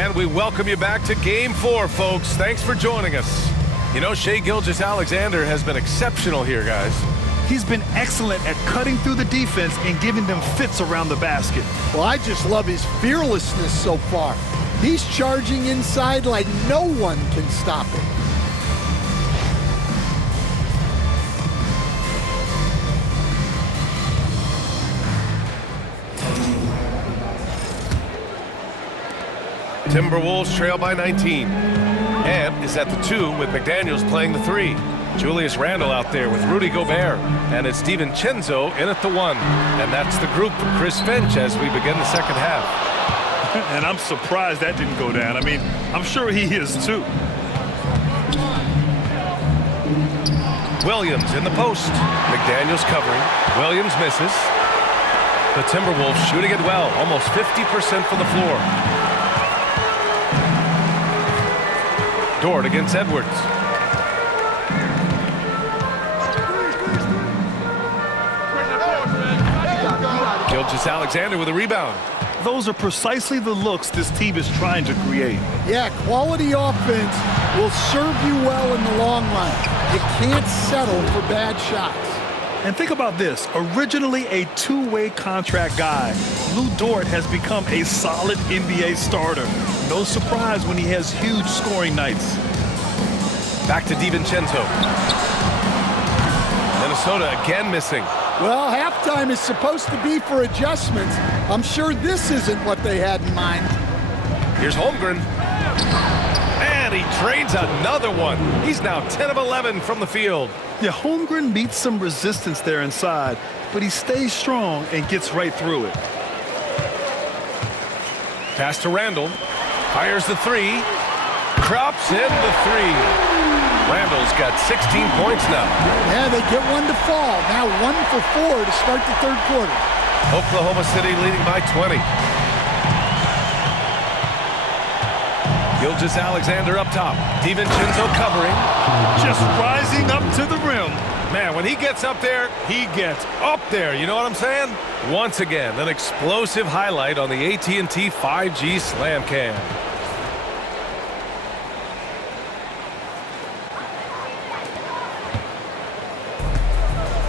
And we welcome you back to Game 4, folks. Thanks for joining us. You know, Shai Gilgeous-Alexander has been exceptional here, guys. He's been excellent at cutting through the defense and giving them fits around the basket. Well, I just love his fearlessness so far. He's charging inside like no one can stop him. Timberwolves trail by 19. And is at the 2 with McDaniels playing the 3. Julius Randle out there with Rudy Gobert. And it's DiVincenzo in at the 1. And that's the group for Chris Finch as we begin the second half. And I'm surprised that didn't go down. I mean, I'm sure he is too. Williams in the post. McDaniels covering. Williams misses. The Timberwolves shooting it well. Almost 50% from the floor. Dort against Edwards. Gilgeous-Alexander with a rebound. Those are precisely the looks this team is trying to create. Yeah, quality offense will serve you well in the long run. You can't settle for bad shots. And think about this. Originally a two-way contract guy, Lou Dort has become a solid NBA starter. No surprise when he has huge scoring nights. Back to DiVincenzo. Minnesota again missing. Well, halftime is supposed to be for adjustments. I'm sure this isn't what they had in mind. Here's Holmgren. And he drains another one. He's now 10 of 11 from the field. Yeah, Holmgren meets some resistance there inside, but he stays strong and gets right through it. Pass to Randle. Fires the 3. Drops in the 3. Randle's got 16 points now. Yeah, they get one to fall. Now 1 for 4 to start the third quarter. Oklahoma City leading by 20. Gilgeous-Alexander up top. DiVincenzo covering. Just rising up to the rim. Man, when he gets up there, he gets up there. You know what I'm saying? Once again, an explosive highlight on the AT&T 5G Slam Cam.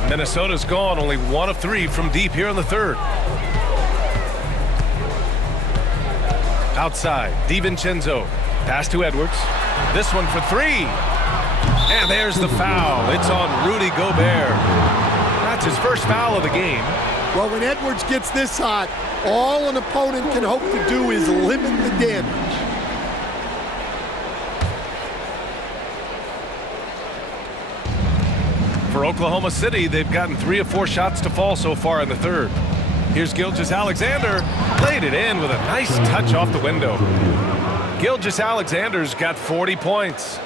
Minnesota's gone only 1 of 3 from deep here in the third. Outside, DiVincenzo. Pass to Edwards. This one for 3. And there's the foul. It's on Rudy Gobert. That's his first foul of the game. Well, when Edwards gets this hot, all an opponent can hope to do is limit the damage. For Oklahoma City, they've gotten 3 of 4 shots to fall so far in the third. Here's Gilgeous-Alexander. Laid it in with a nice touch off the window. Gilgeous-Alexander's got 40 points.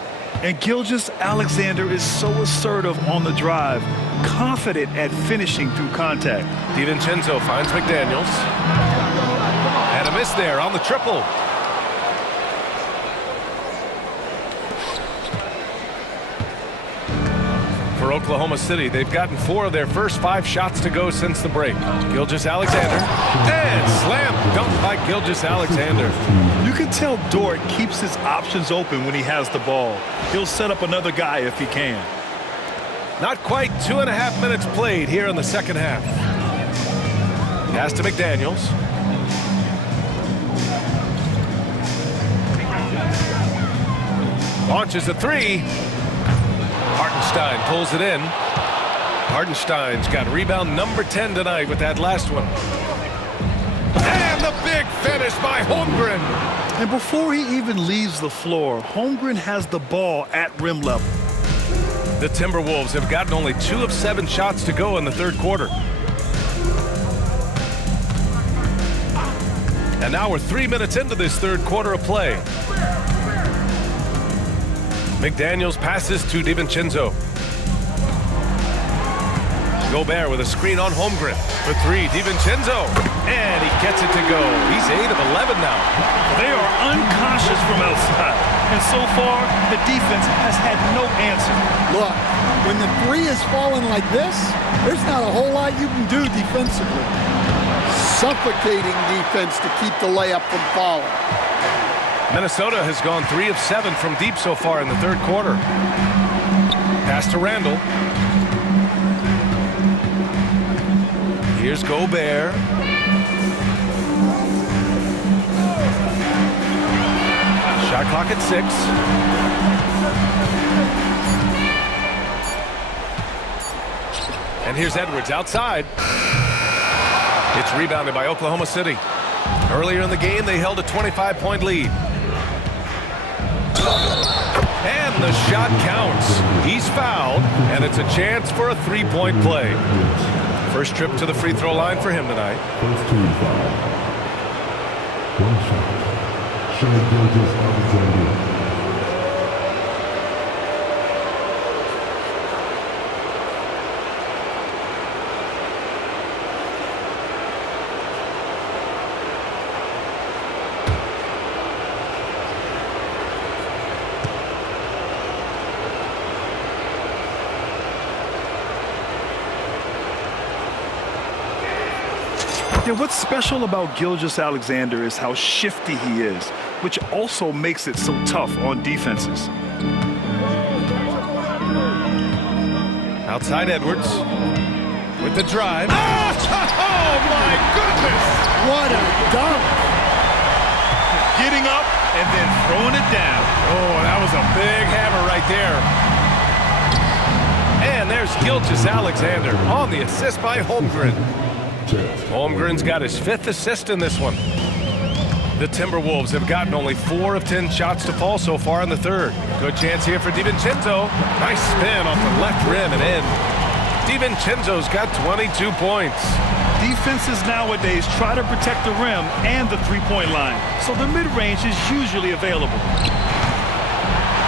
And Gilgeous-Alexander is so assertive on the drive, confident at finishing through contact. DiVincenzo finds McDaniels. And a miss there on the triple. For Oklahoma City, they've gotten 4 of their first 5 shots to go since the break. Gilgeous-Alexander. And slam dunk by Gilgeous-Alexander. You can tell Dort keeps his options open when he has the ball. He'll set up another guy if he can. Not quite 2.5 minutes played here in the second half. Pass to McDaniels. Launches a 3. Hartenstein pulls it in. Hartenstein's got rebound number 10 tonight with that last one. And the big finish by Holmgren. And before he even leaves the floor, Holmgren has the ball at rim level. The Timberwolves have gotten only 2 of 7 shots to go in the third quarter. And now we're 3 minutes into this third quarter of play. McDaniels passes to DiVincenzo. Gobert with a screen on Holmgren for 3. DiVincenzo. And he gets it to go. He's 8 of 11 now. They are unconscious from outside. And so far, the defense has had no answer. Look, when the 3 is falling like this, there's not a whole lot you can do defensively. Suffocating defense to keep the layup from falling. Minnesota has gone 3 of 7 from deep so far in the third quarter. Pass to Randle. Here's Gobert. Shot clock at 6. And here's Edwards outside. It's rebounded by Oklahoma City. Earlier in the game, they held a 25-point lead. And the shot counts. He's fouled, and it's a chance for a three-point play. First trip to the free throw line for him tonight. First team foul. One shot. Shai Gilgeous-Alexander. Yeah, what's special about Gilgeous-Alexander is how shifty he is, which also makes it so tough on defenses. Outside Edwards with the drive. Oh my goodness! What a dunk! Getting up and then throwing it down. Oh, that was a big hammer right there. And there's Gilgeous-Alexander on the assist by Holmgren. Holmgren's got his 5th assist in this one. The Timberwolves have gotten only 4 of 10 shots to fall so far in the third. Good chance here for DiVincenzo. Nice spin off the left rim and in. DiVincenzo's got 22 points. Defenses nowadays try to protect the rim and the three-point line, so the mid-range is usually available.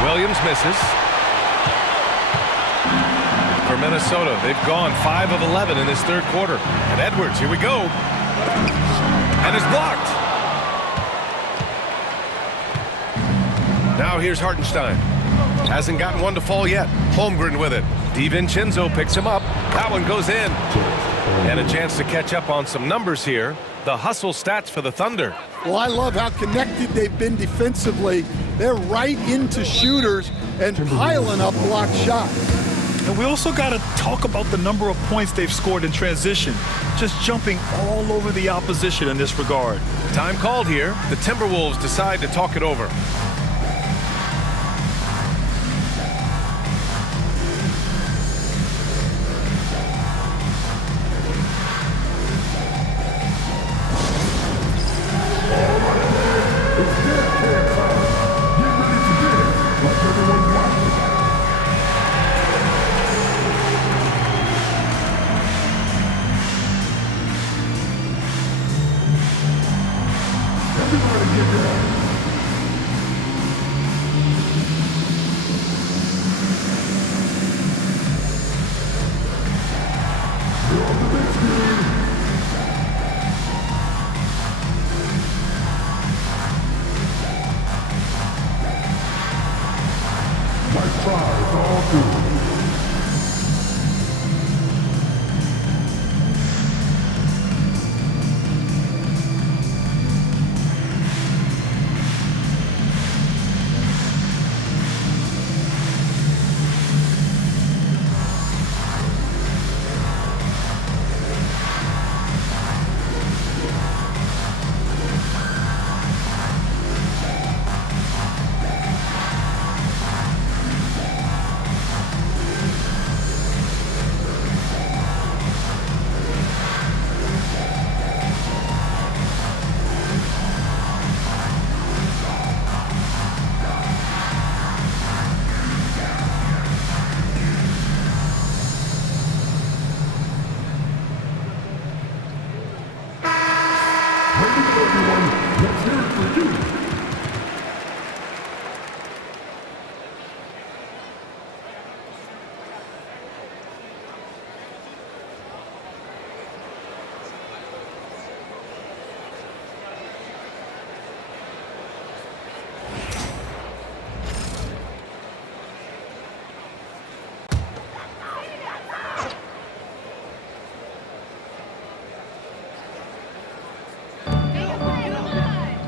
Williams misses. For Minnesota, they've gone 5 of 11 in this third quarter. And Edwards, here we go. And it's blocked. Now here's Hartenstein. Hasn't gotten one to fall yet. Holmgren with it. DiVincenzo picks him up. That one goes in. And a chance to catch up on some numbers here. The hustle stats for the Thunder. Well, I love how connected they've been defensively. They're right into shooters and piling up blocked shots. And we also got to talk about the number of points they've scored in transition, just jumping all over the opposition in this regard. Time called here. The Timberwolves decide to talk it over.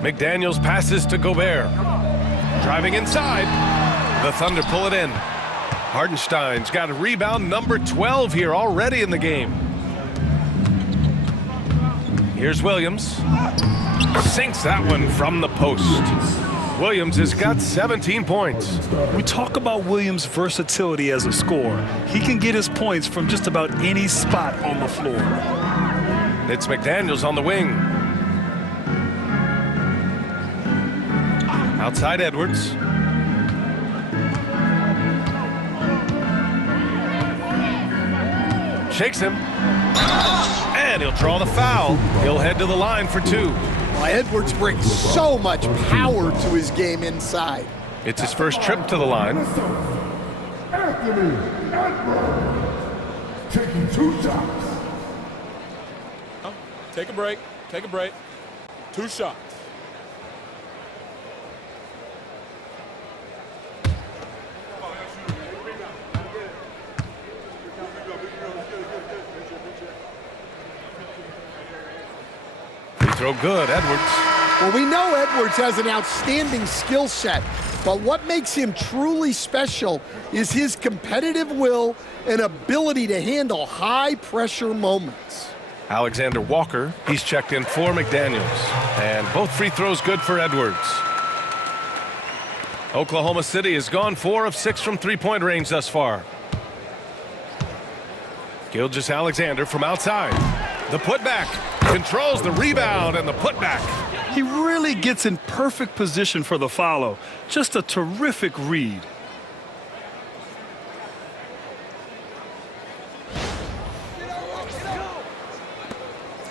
McDaniels passes to Gobert. Driving inside. The Thunder pull it in. Hartenstein's got a rebound number 12 here already in the game. Here's Williams. Sinks that one from the post. Williams has got 17 points. We talk about Williams' versatility as a scorer. He can get his points from just about any spot on the floor. It's McDaniels on the wing. Outside Edwards. Shakes him. And he'll draw the foul. He'll head to the line for 2. Well, Edwards brings so much power to his game inside. It's his first trip to the line. Anthony Edwards taking 2 shots. Take a break. Take a break. 2 shots. Throw good, Edwards. Well, we know Edwards has an outstanding skill set, but what makes him truly special is his competitive will and ability to handle high-pressure moments. Alexander Walker, he's checked in for McDaniels. And both free throws good for Edwards. Oklahoma City has gone 4 of 6 from three-point range thus far. Gilgeous Alexander from outside. The putback. Controls the rebound and the putback. He really gets in perfect position for the follow. Just a terrific read.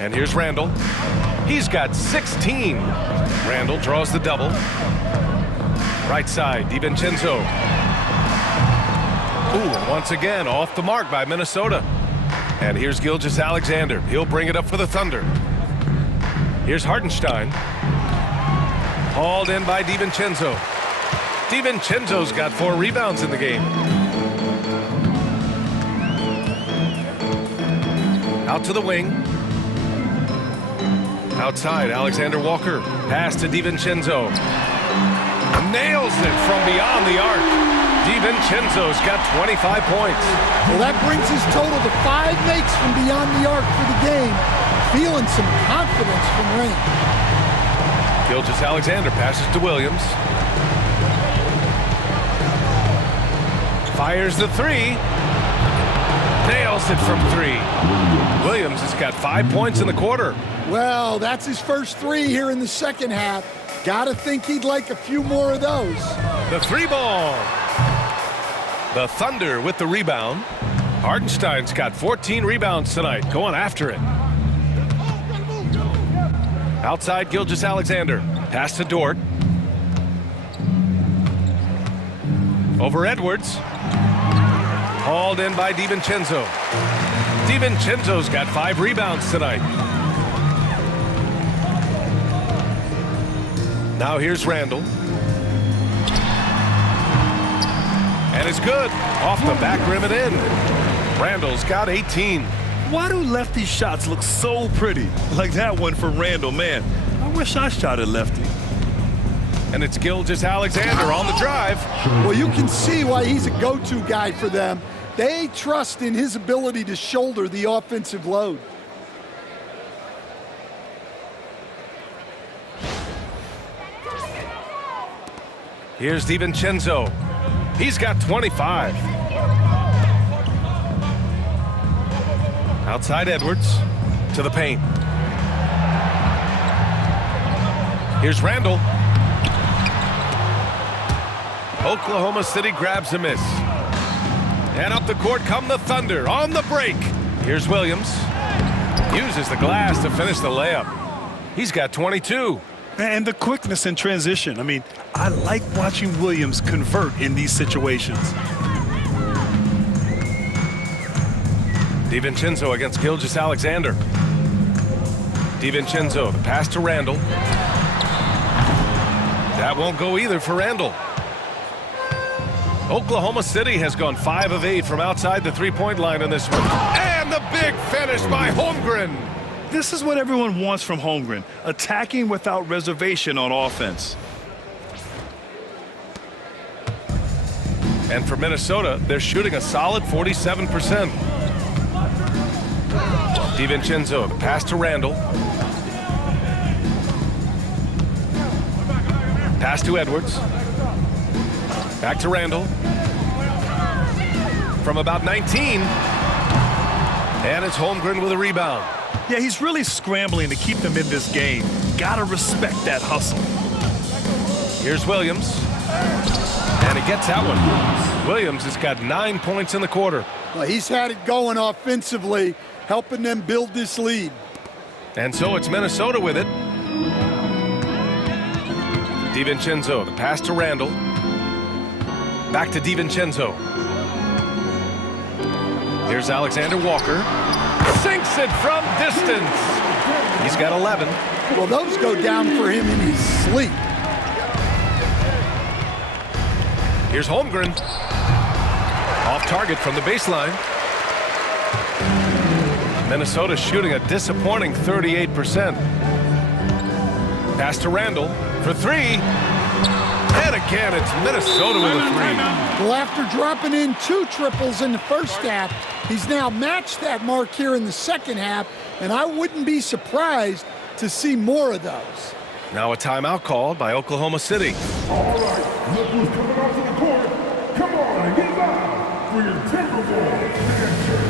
And here's Randle. He's got 16. Randle draws the double. Right side, DiVincenzo. Ooh, and once again, off the mark by Minnesota. And here's Gilgeous Alexander. He'll bring it up for the Thunder. Here's Hartenstein. Hauled in by DiVincenzo. DiVincenzo's got 4 rebounds in the game. Out to the wing. Outside, Alexander Walker. Pass to DiVincenzo. Nails it from beyond the arc. DiVincenzo's got 25 points. Well, that brings his total to 5 makes from beyond the arc for the game. Feeling some confidence from range. Gilgeous Alexander passes to Williams. Fires the 3. Nails it from 3. Williams has got 5 points in the quarter. Well, that's his first 3 here in the second half. Gotta think he'd like a few more of those. The 3-ball. The Thunder with the rebound. Hartenstein's got 14 rebounds tonight, going after it. Outside, Gilgeous Alexander. Pass to Dort. Over Edwards. Hauled in by DiVincenzo. DiVincenzo's got 5 rebounds tonight. Now here's Randle. And it's good. Off the back rim and in. Randle's got 18. Why do lefty shots look so pretty? Like that one for Randle, man. I wish I shot at lefty. And it's Gilgeous Alexander on the drive. Well, you can see why he's a go-to guy for them. They trust in his ability to shoulder the offensive load. Here's DiVincenzo. He's got 25. Outside Edwards to the paint. Here's Randle. Oklahoma City grabs a miss. And up the court come the Thunder on the break. Here's Williams. Uses the glass to finish the layup. He's got 22. And the quickness in transition. I mean, I like watching Williams convert in these situations. DiVincenzo against Gilgeous Alexander. DiVincenzo, the pass to Randle. That won't go either for Randle. Oklahoma City has gone 5 of 8 from outside the three-point line in this one. And the big finish by Holmgren. This is what everyone wants from Holmgren, attacking without reservation on offense. And for Minnesota, they're shooting a solid 47%. DiVincenzo, the pass to Randle. Pass to Edwards. Back to Randle. From about 19. And it's Holmgren with a rebound. Yeah, he's really scrambling to keep them in this game. Gotta respect that hustle. Here's Williams. And he gets that one. Williams has got 9 points in the quarter. Well, he's had it going offensively, helping them build this lead. And so it's Minnesota with it. DiVincenzo, the pass to Randle. Back to DiVincenzo. Here's Alexander Walker. Sinks it from distance. He's got 11. Well, those go down for him in his sleep. Here's Holmgren. Off target from the baseline. Minnesota shooting a disappointing 38%. Pass to Randle for three. And again, it's Minnesota with a three. Well, after dropping in 2 triples in the first half, he's now matched that mark here in the second half, and I wouldn't be surprised to see more of those. Now a timeout called by Oklahoma City. All right, look who's coming onto the court. Come on and get loud for your Timberwolves answer.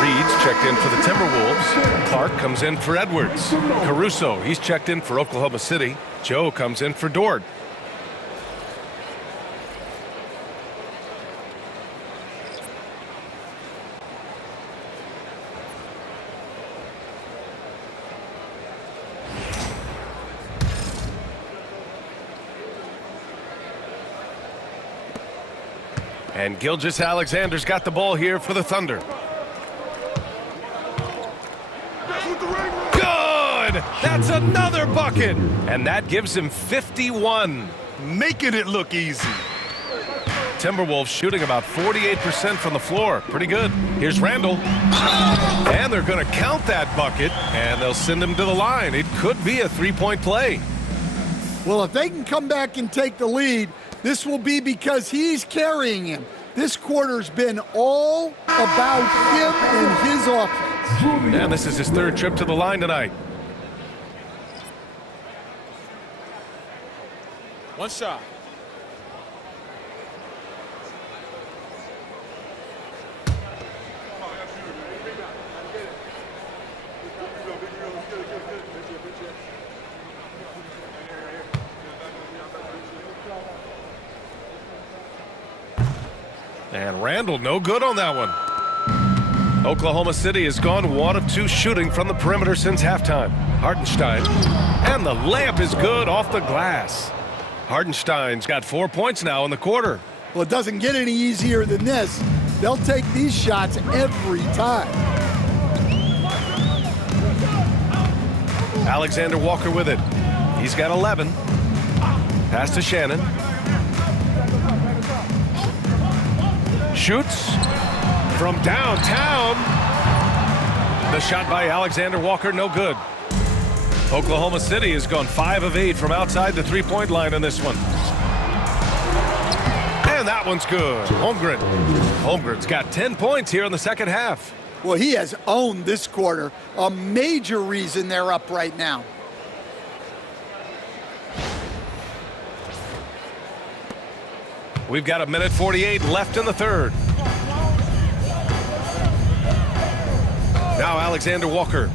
Reed's checked in for the Timberwolves. Clark comes in for Edwards. Caruso, he's checked in for Oklahoma City. Joe comes in for Dort. And Gilgeous Alexander's got the ball here for the Thunder. Good! That's another bucket! And that gives him 51. Making it look easy. Timberwolves shooting about 48% from the floor. Pretty good. Here's Randle. And they're going to count that bucket, and they'll send him to the line. It could be a three-point play. Well, if they can come back and take the lead, this will be because he's carrying him. This quarter's been all about him and his offense. And this is his third trip to the line tonight. One shot. And Randle, no good on that one. Oklahoma City has gone 1 of 2 shooting from the perimeter since halftime. Hartenstein, and the layup is good off the glass. Hartenstein's got 4 points now in the quarter. Well, it doesn't get any easier than this. They'll take these shots every time. Alexander Walker with it. He's got 11. Pass to Shannon. Shoots from downtown. The shot by Alexander Walker, no good. Oklahoma City has gone 5 of 8 from outside the three-point line in this one. And that one's good. Holmgren. Holmgren's got 10 points here in the second half. Well, he has owned this quarter. A major reason they're up right now. We've got 1:48 left in the third. Now Alexander Walker.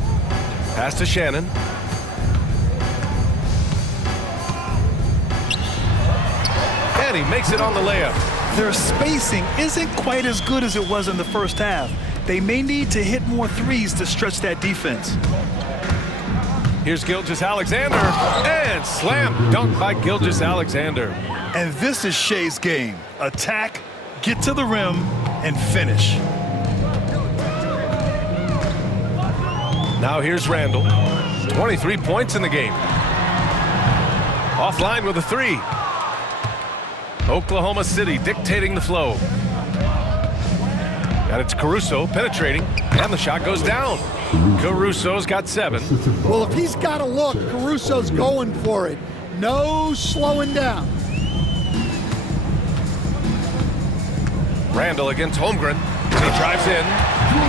Pass to Shannon. And he makes it on the layup. Their spacing isn't quite as good as it was in the first half. They may need to hit more threes to stretch that defense. Here's Gilgeous-Alexander, and slam dunk by Gilgeous-Alexander. And this is Shea's game. Attack, get to the rim, and finish. Now here's Randle. 23 points in the game. Offline with a three. Oklahoma City dictating the flow. And it's Caruso penetrating, and the shot goes down. Caruso's got 7. Well, if he's got a look, Caruso's going for it. No slowing down. Randle against Holmgren. He drives in.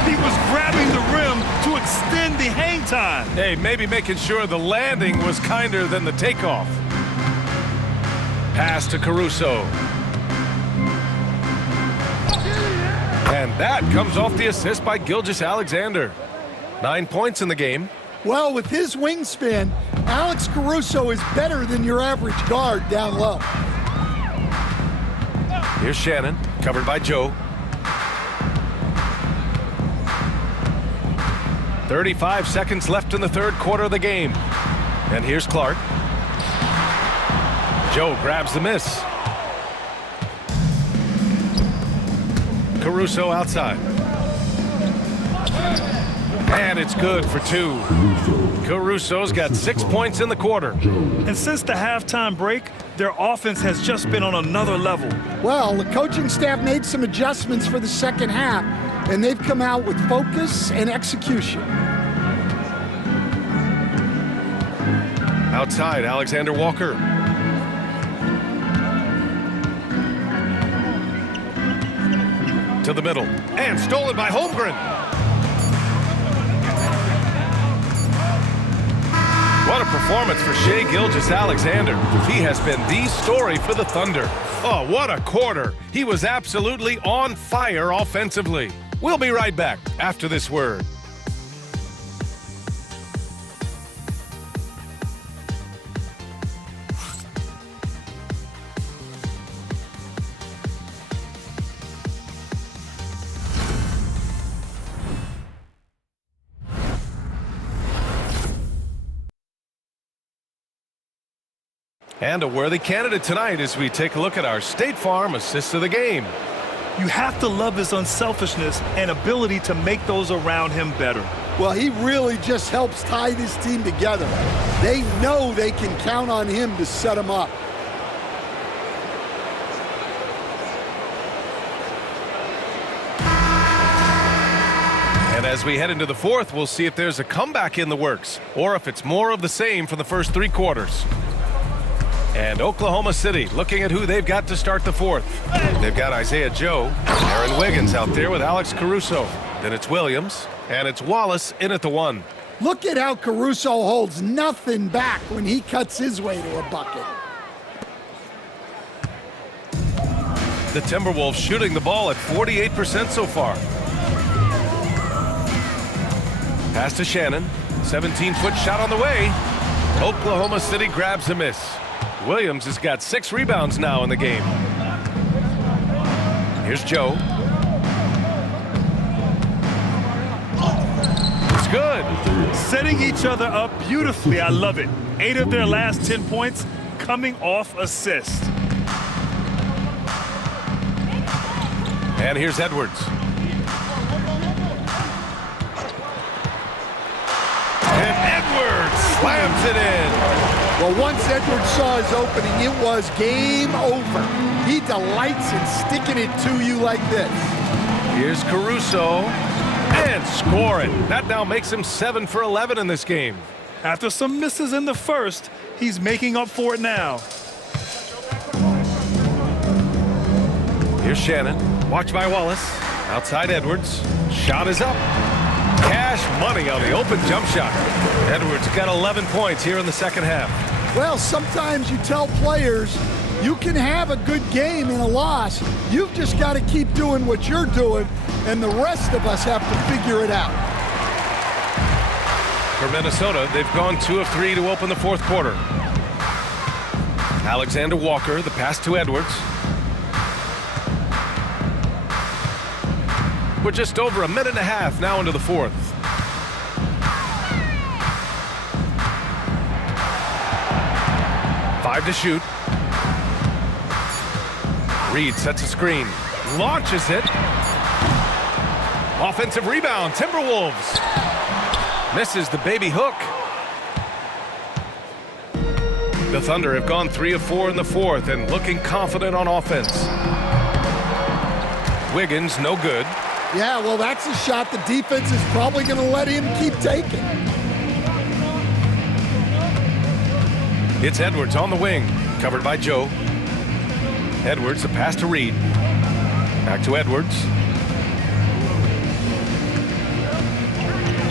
He was grabbing the rim to extend the hang time. Hey, maybe making sure the landing was kinder than the takeoff. Pass to Caruso. And that comes off the assist by Gilgeous-Alexander. 9 points in the game. Well, with his wingspan, Alex Caruso is better than your average guard down low. Here's Shannon, covered by Joe. 35 seconds left in the third quarter of the game. And here's Clark. Joe grabs the miss. Caruso outside. And it's good for 2. Caruso's got 6 points in the quarter. And since the halftime break, their offense has just been on another level. Well, the coaching staff made some adjustments for the second half, and they've come out with focus and execution. Outside, Alexander Walker. To the middle, and stolen by Holmgren. What a performance for Shai Gilgeous-Alexander. He has been the story for the Thunder. Oh, what a quarter. He was absolutely on fire offensively. We'll be right back after this word. And a worthy candidate tonight as we take a look at our State Farm assist of the game. You have to love his unselfishness and ability to make those around him better. Well, he really just helps tie this team together. They know they can count on him to set them up. And as we head into the fourth, we'll see if there's a comeback in the works or if it's more of the same for the first 3 quarters. And Oklahoma City looking at who they've got to start the fourth. They've got Isaiah Joe, Aaron Wiggins out there with Alex Caruso. Then it's Williams, and it's Wallace in at the 1. Look at how Caruso holds nothing back when he cuts his way to a bucket. The Timberwolves shooting the ball at 48% so far. Pass to Shannon. 17-foot shot on the way. Oklahoma City grabs a miss. Williams has got 6 rebounds now in the game. Here's Joe. It's good. Setting each other up beautifully. I love it. 8 of their last 10 points coming off assist. And here's Edwards. And Edwards slams it in. Well, once Edwards saw his opening, it was game over. He delights in sticking it to you like this. Here's Caruso, and scoring. That now makes him 7 for 11 in this game. After some misses in the first, he's making up for it now. Here's Shannon. Watch by Wallace. Outside Edwards. Shot is up. Cash money on the open jump shot. Edwards got 11 points here in the second half. Well, sometimes you tell players you can have a good game in a loss. You've just got to keep doing what you're doing, and the rest of us have to figure it out. For Minnesota, they've gone 2 of 3 to open the fourth quarter. Alexander Walker, the pass to Edwards. We're just over a minute and a half now into the fourth. Five to shoot. Reed sets a screen. Launches it. Offensive rebound, Timberwolves. Misses the baby hook. The Thunder have gone 3 of 4 in the fourth and looking confident on offense. Wiggins, no good. Yeah, well, that's a shot the defense is probably going to let him keep taking. It's Edwards on the wing, covered by Joe. Edwards, a pass to Reed. Back to Edwards.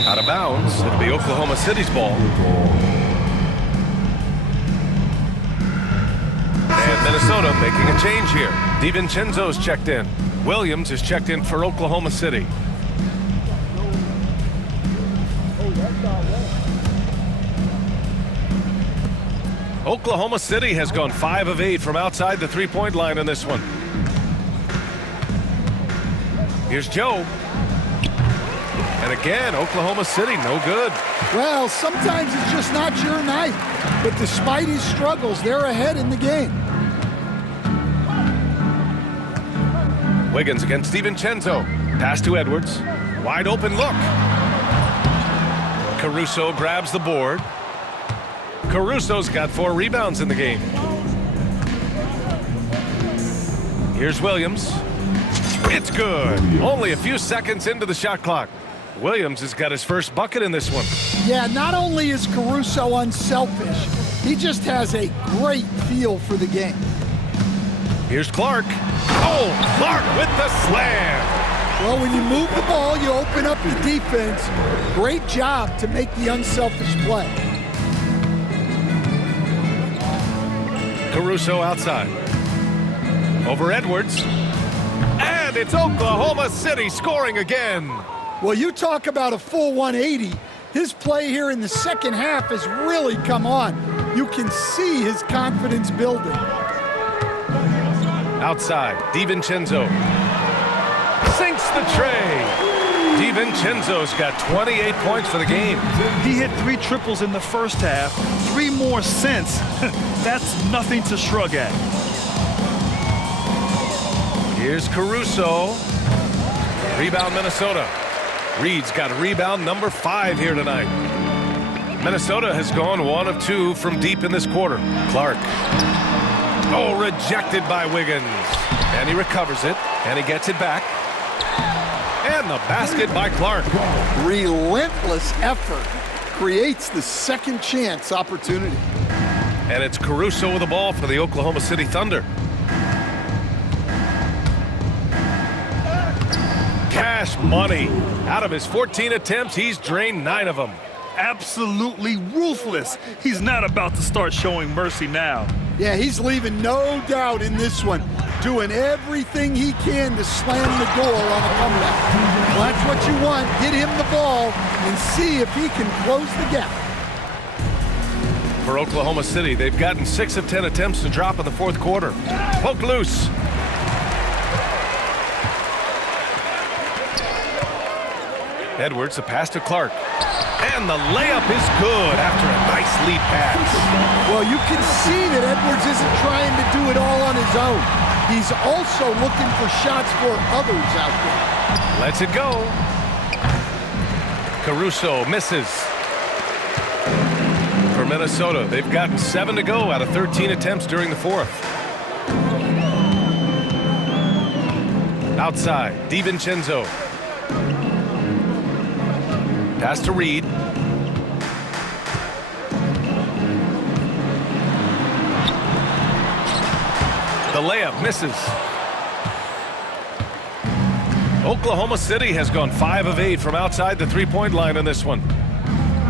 Out of bounds. It'll be Oklahoma City's ball. And Minnesota making a change here. DiVincenzo's checked in. Williams is checked in for Oklahoma City. Oklahoma City has gone 5 of 8 from outside the three-point line in this one. Here's Joe. And again, Oklahoma City, no good. Well, sometimes it's just not your night. But despite his struggles, they're ahead in the game. Wiggins against DiVincenzo. Pass to Edwards. Wide open look. Caruso grabs the board. Caruso's got 4 rebounds in the game. Here's Williams. It's good. Only a few seconds into the shot clock. Williams has got his first bucket in this one. Yeah, not only is Caruso unselfish, he just has a great feel for the game. Here's Clark. Oh, Clark with the slam. Well, when you move the ball, you open up the defense. Great job to make the unselfish play. Caruso outside. Over Edwards. And it's Oklahoma City scoring again. Well, you talk about a full 180. His play here in the second half has really come on. You can see his confidence building. Outside, DiVincenzo sinks the tray. DiVincenzo's got 28 points for the game. He hit 3 triples in the first half, 3 more since. That's nothing to shrug at. Here's Caruso. Rebound Minnesota. Reed's got rebound number 5 here tonight. Minnesota has gone 1 of 2 from deep in this quarter. Clark. Oh, rejected by Wiggins. And he recovers it, and he gets it back. And the basket by Clark. Relentless effort creates the second chance opportunity. And it's Caruso with the ball for the Oklahoma City Thunder. Cash money. Out of his 14 attempts, he's drained 9 of them. Absolutely ruthless. He's not about to start showing mercy now. Yeah, he's leaving no doubt in this one. Doing everything he can to slam the door on a comeback. Well, that's what you want. Get him the ball and see if he can close the gap. For Oklahoma City, they've gotten 6 of 10 attempts to drop in the fourth quarter. Poke loose. Edwards, a pass to Clark. And the layup is good after a nice lead pass. Well, you can see that Edwards isn't trying to do it all on his own. He's also looking for shots for others out there. Lets it go. Caruso misses. For for Minnesota. They've gotten 7 to go out of 13 attempts during the fourth. Outside, DiVincenzo. Pass to Reed. The layup misses. Oklahoma City has gone 5 of 8 from outside the three-point line on this one.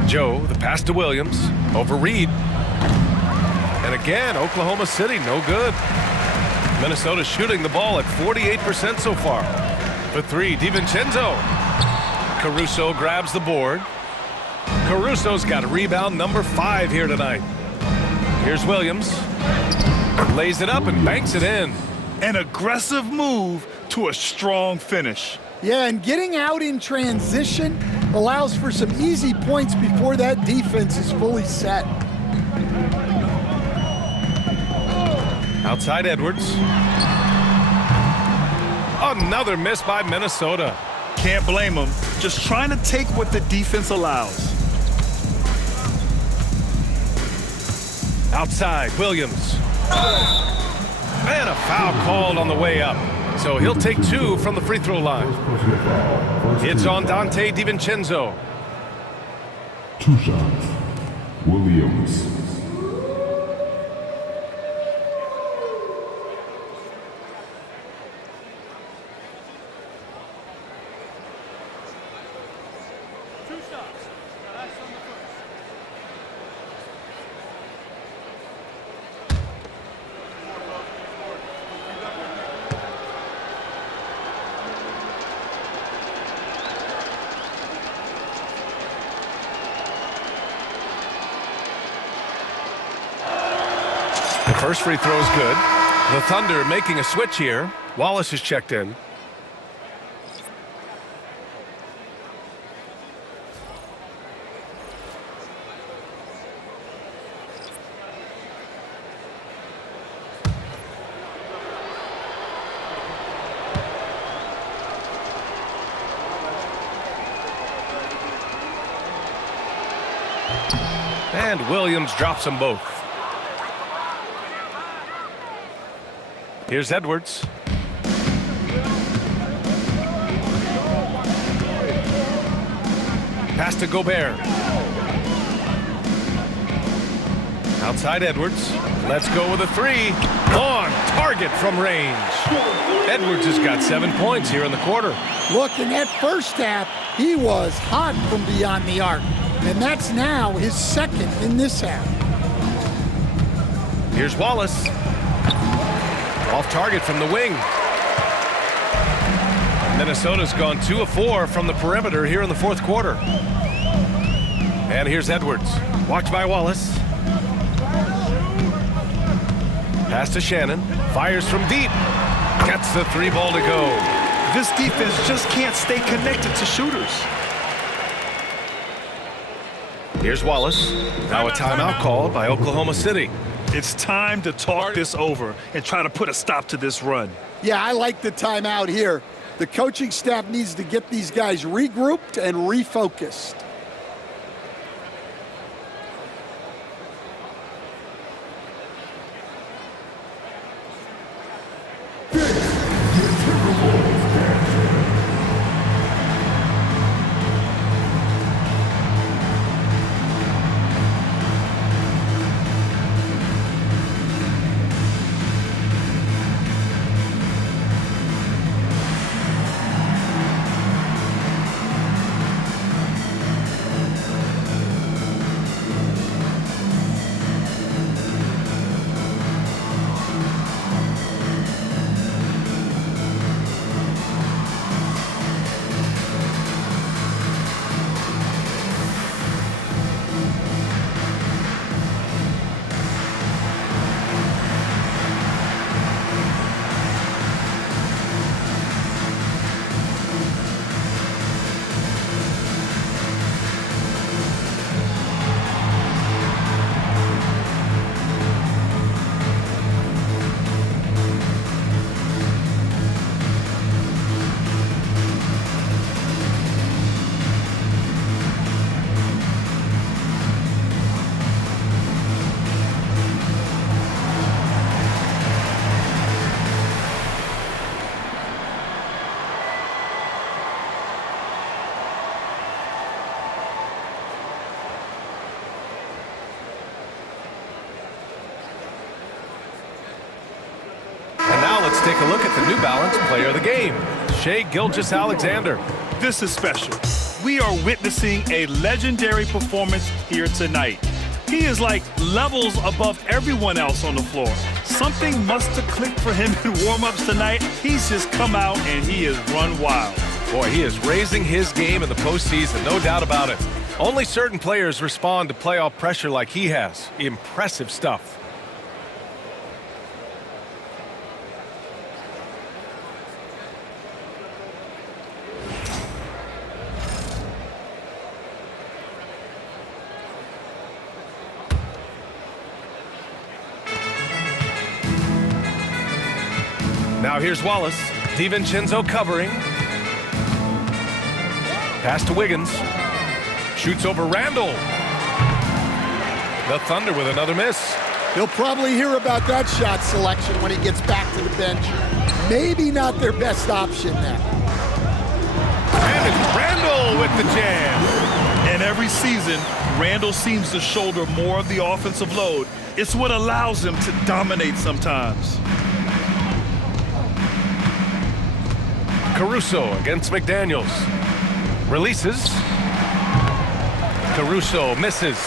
Joe, the pass to Williams, over Reed. And again, Oklahoma City, no good. Minnesota shooting the ball at 48% so far. For 3, DiVincenzo. Caruso grabs the board. Caruso's got rebound number 5 here tonight. Here's Williams. Lays it up and banks it in. An aggressive move to a strong finish. Yeah, and getting out in transition allows for some easy points before that defense is fully set. Outside Edwards. Another miss by Minnesota. Can't blame him. Just trying to take what the defense allows. Outside, Williams. And a foul called on the way up. So he'll take 2 from the free throw line. It's on Dante DiVincenzo. 2 shots. Williams. First free throw is good. The Thunder making a switch here. Wallace is checked in. And Williams drops them both. Here's Edwards. Pass to Gobert. Outside Edwards. Let's go with a 3. On target from range. Edwards has got 7 points here in the quarter. Look, in that first half, he was hot from beyond the arc. And that's now his 2nd in this half. Here's Wallace. Off target from the wing. Minnesota's gone 2 of 4 from the perimeter here in the fourth quarter. And here's Edwards. Watched by Wallace. Pass to Shannon. Fires from deep. Gets the 3 ball to go. This defense just can't stay connected to shooters. Here's Wallace. Now a timeout called by Oklahoma City. It's time to talk this over and try to put a stop to this run. Yeah, I like the timeout here. The coaching staff needs to get these guys regrouped and refocused. take a look at the New Balance Player of the Game, Shai Gilgeous-Alexander. This is special. We are witnessing a legendary performance here tonight. He is like levels above everyone else on the floor. Something must have clicked for him in warm-ups tonight. He's just come out and he has run wild. Boy, he is raising his game in the postseason, no doubt about it. Only certain players respond to playoff pressure like he has. Impressive stuff. Now here's Wallace. DiVincenzo covering. Pass to Wiggins. Shoots over Randle. The Thunder with another miss. He'll probably hear about that shot selection when he gets back to the bench. Maybe not their best option now. And it's Randle with the jam. And every season, Randle seems to shoulder more of the offensive load. It's what allows him to dominate sometimes. Caruso against McDaniels. Releases. Caruso misses.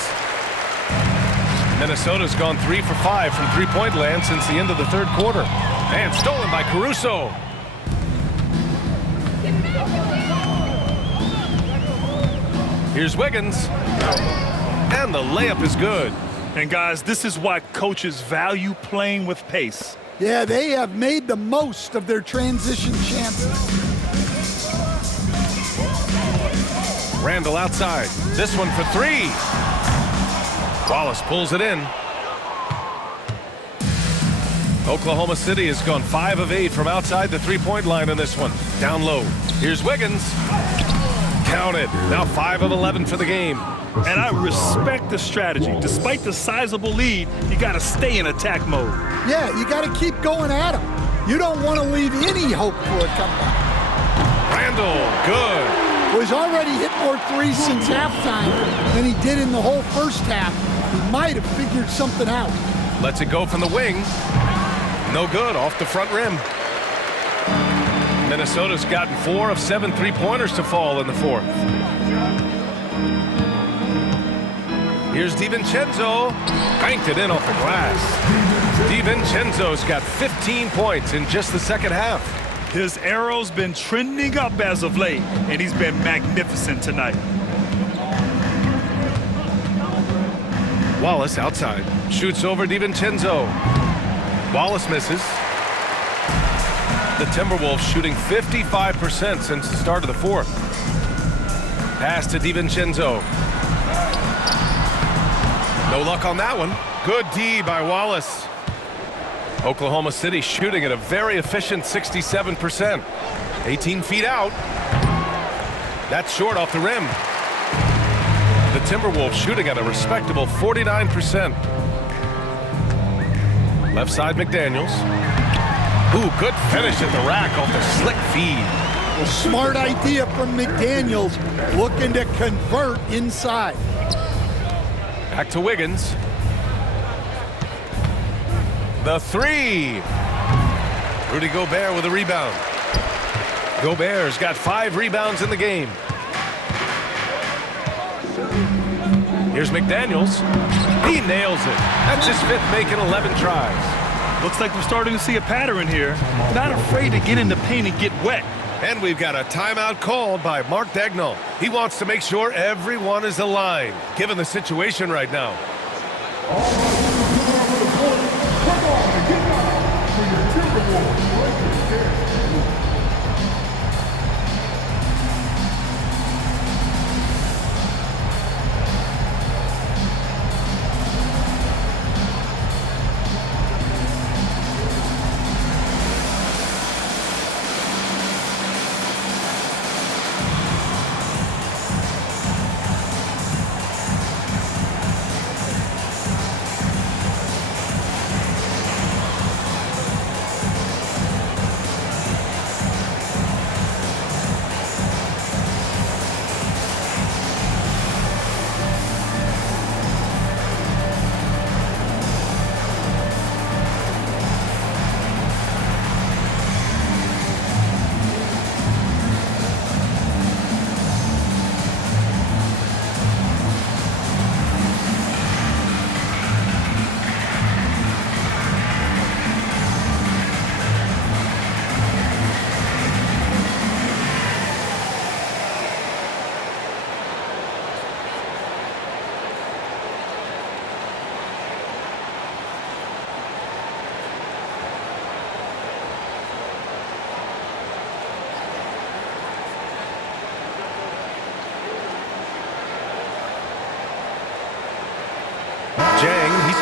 Minnesota's gone 3 for 5 from three-point land since the end of the third quarter. And stolen by Caruso. Here's Wiggins. And the layup is good. And guys, this is why coaches value playing with pace. Yeah, they have made the most of their transition chances. Randle outside. This one for three. Wallace pulls it in. Oklahoma City has gone 5 of 8 from outside the three-point line in this one. Down low. Here's Wiggins. Counted. Now 5 of 11 for the game. And I respect the strategy. Despite the sizable lead, you got to stay in attack mode. Yeah, you got to keep going at him. You don't want to leave any hope for a comeback. Randle, good. Well, he's already hit more threes since halftime than he did in the whole first half. He might have figured something out. Lets it go from the wing. No good, off the front rim. Minnesota's gotten 4 of 7 three-pointers to fall in the fourth. Here's DiVincenzo. Banked it in off the glass. DiVincenzo's got 15 points in just the second half. His arrow's been trending up as of late, and he's been magnificent tonight. Wallace outside. Shoots over DiVincenzo. Wallace misses. The Timberwolves shooting 55% since the start of the fourth. Pass to DiVincenzo. No luck on that one. Good D by Wallace. Oklahoma City shooting at a very efficient 67%. 18 feet out. That's short off the rim. The Timberwolves shooting at a respectable 49%. Left side McDaniels. Ooh, good finish at the rack off the slick feed. A smart idea from McDaniels, looking to convert inside. Back to Wiggins. The three. Rudy Gobert with a rebound. Gobert's got 5 rebounds in the game. Here's McDaniels. He nails it. That's his 5th making 11 tries. Looks like we're starting to see a pattern here. Not afraid to get in the paint and get wet. And we've got a timeout called by Mark Daigneault. He wants to make sure everyone is aligned, given the situation right now.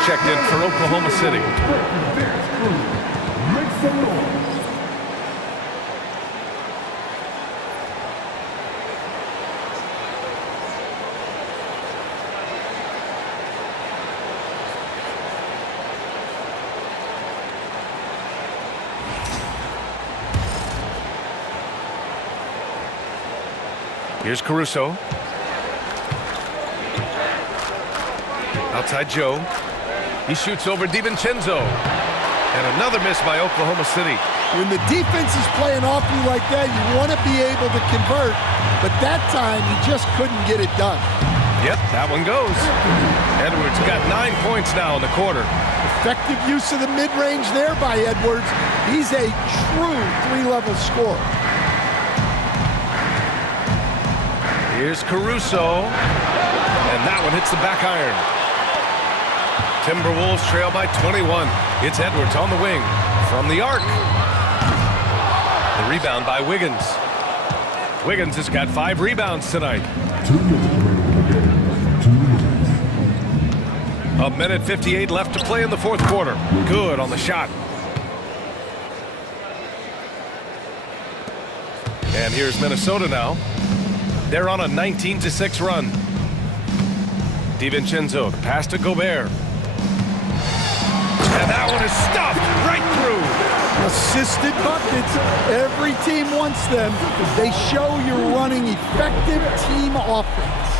checked in for Oklahoma City. Make some noise. Here's Caruso. Outside Joe. He shoots over DiVincenzo. And another miss by Oklahoma City. When the defense is playing off you like that, you want to be able to convert. But that time, he just couldn't get it done. Yep, that one goes. Edwards got 9 points now in the quarter. Effective use of the mid-range there by Edwards. He's a true three-level scorer. Here's Caruso. And that one hits the back iron. Timberwolves trail by 21. It's Edwards on the wing from the arc. The rebound by Wiggins. Wiggins has got 5 rebounds tonight. 2 minutes remaining in the game. 2 minutes. A minute 58 left to play in the fourth quarter. Good on the shot. And here's Minnesota now. They're on a 19-6 run. DiVincenzo, the pass to Gobert. And that one is stuffed right through. Assisted buckets. Every team wants them. They show you're running effective team offense.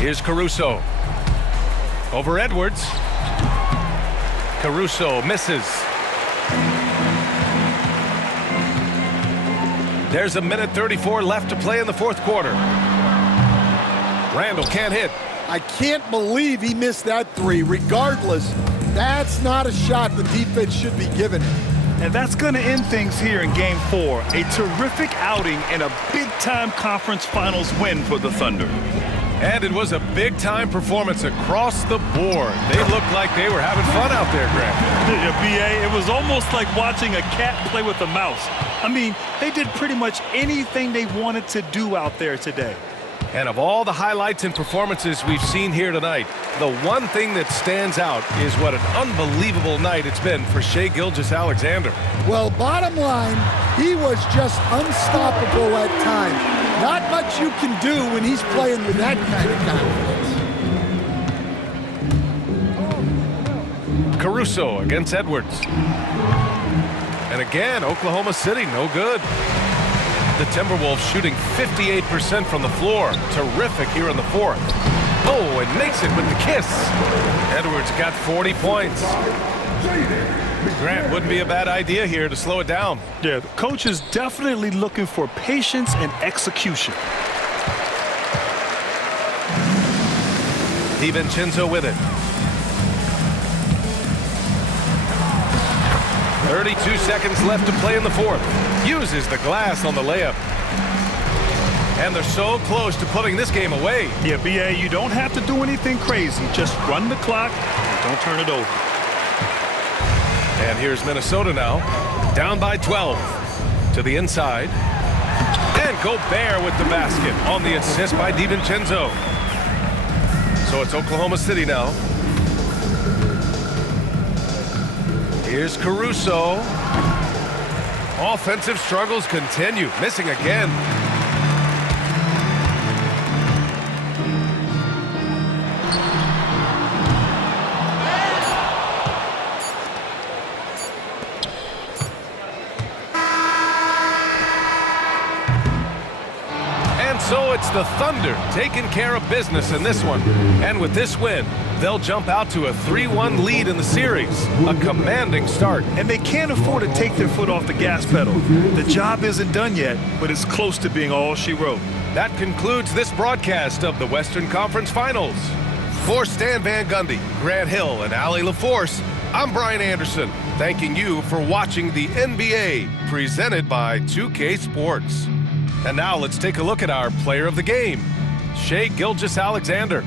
Here's Caruso. Over Edwards. Caruso misses. There's a minute 34 left to play in the fourth quarter. Randle can't hit. I can't believe he missed that three. Regardless, that's not a shot the defense should be giving him. And that's going to end things here in Game 4. A terrific outing and a big-time conference finals win for the Thunder. And it was a big-time performance across the board. They looked like they were having fun out there, Grant. Yeah, B.A., it was almost like watching a cat play with a mouse. I mean, they did pretty much anything they wanted to do out there today. And of all the highlights and performances we've seen here tonight, the one thing that stands out is what an unbelievable night it's been for Shai Gilgeous-Alexander. Well, bottom line, he was just unstoppable at times. Not much you can do when he's playing with that kind of confidence. Caruso against Edwards. And again, Oklahoma City, no good. The Timberwolves shooting 58% from the floor. Terrific here in the fourth. Oh, and makes it with the kiss. Edwards got 40 points. Grant, wouldn't be a bad idea here to slow it down. Yeah, the coach is definitely looking for patience and execution. DiVincenzo with it. 32 seconds left to play in the fourth. Uses the glass on the layup. And they're so close to putting this game away. Yeah, B.A., you don't have to do anything crazy. Just run the clock and don't turn it over. And here's Minnesota now. Down by 12. To the inside. And Gobert with the basket on the assist by DiVincenzo. So it's Oklahoma City now. Here's Caruso. Offensive struggles continue. Missing again. And so it's the Thunder taking care of business in this one. And with this win, they'll jump out to a 3-1 lead in the series. A commanding start. And they can't afford to take their foot off the gas pedal. The job isn't done yet, but it's close to being all she wrote. That concludes this broadcast of the Western Conference Finals. For Stan Van Gundy, Grant Hill, and Allie LaForce, I'm Brian Anderson, thanking you for watching the NBA, presented by 2K Sports. And now let's take a look at our player of the game, Shai Gilgeous-Alexander.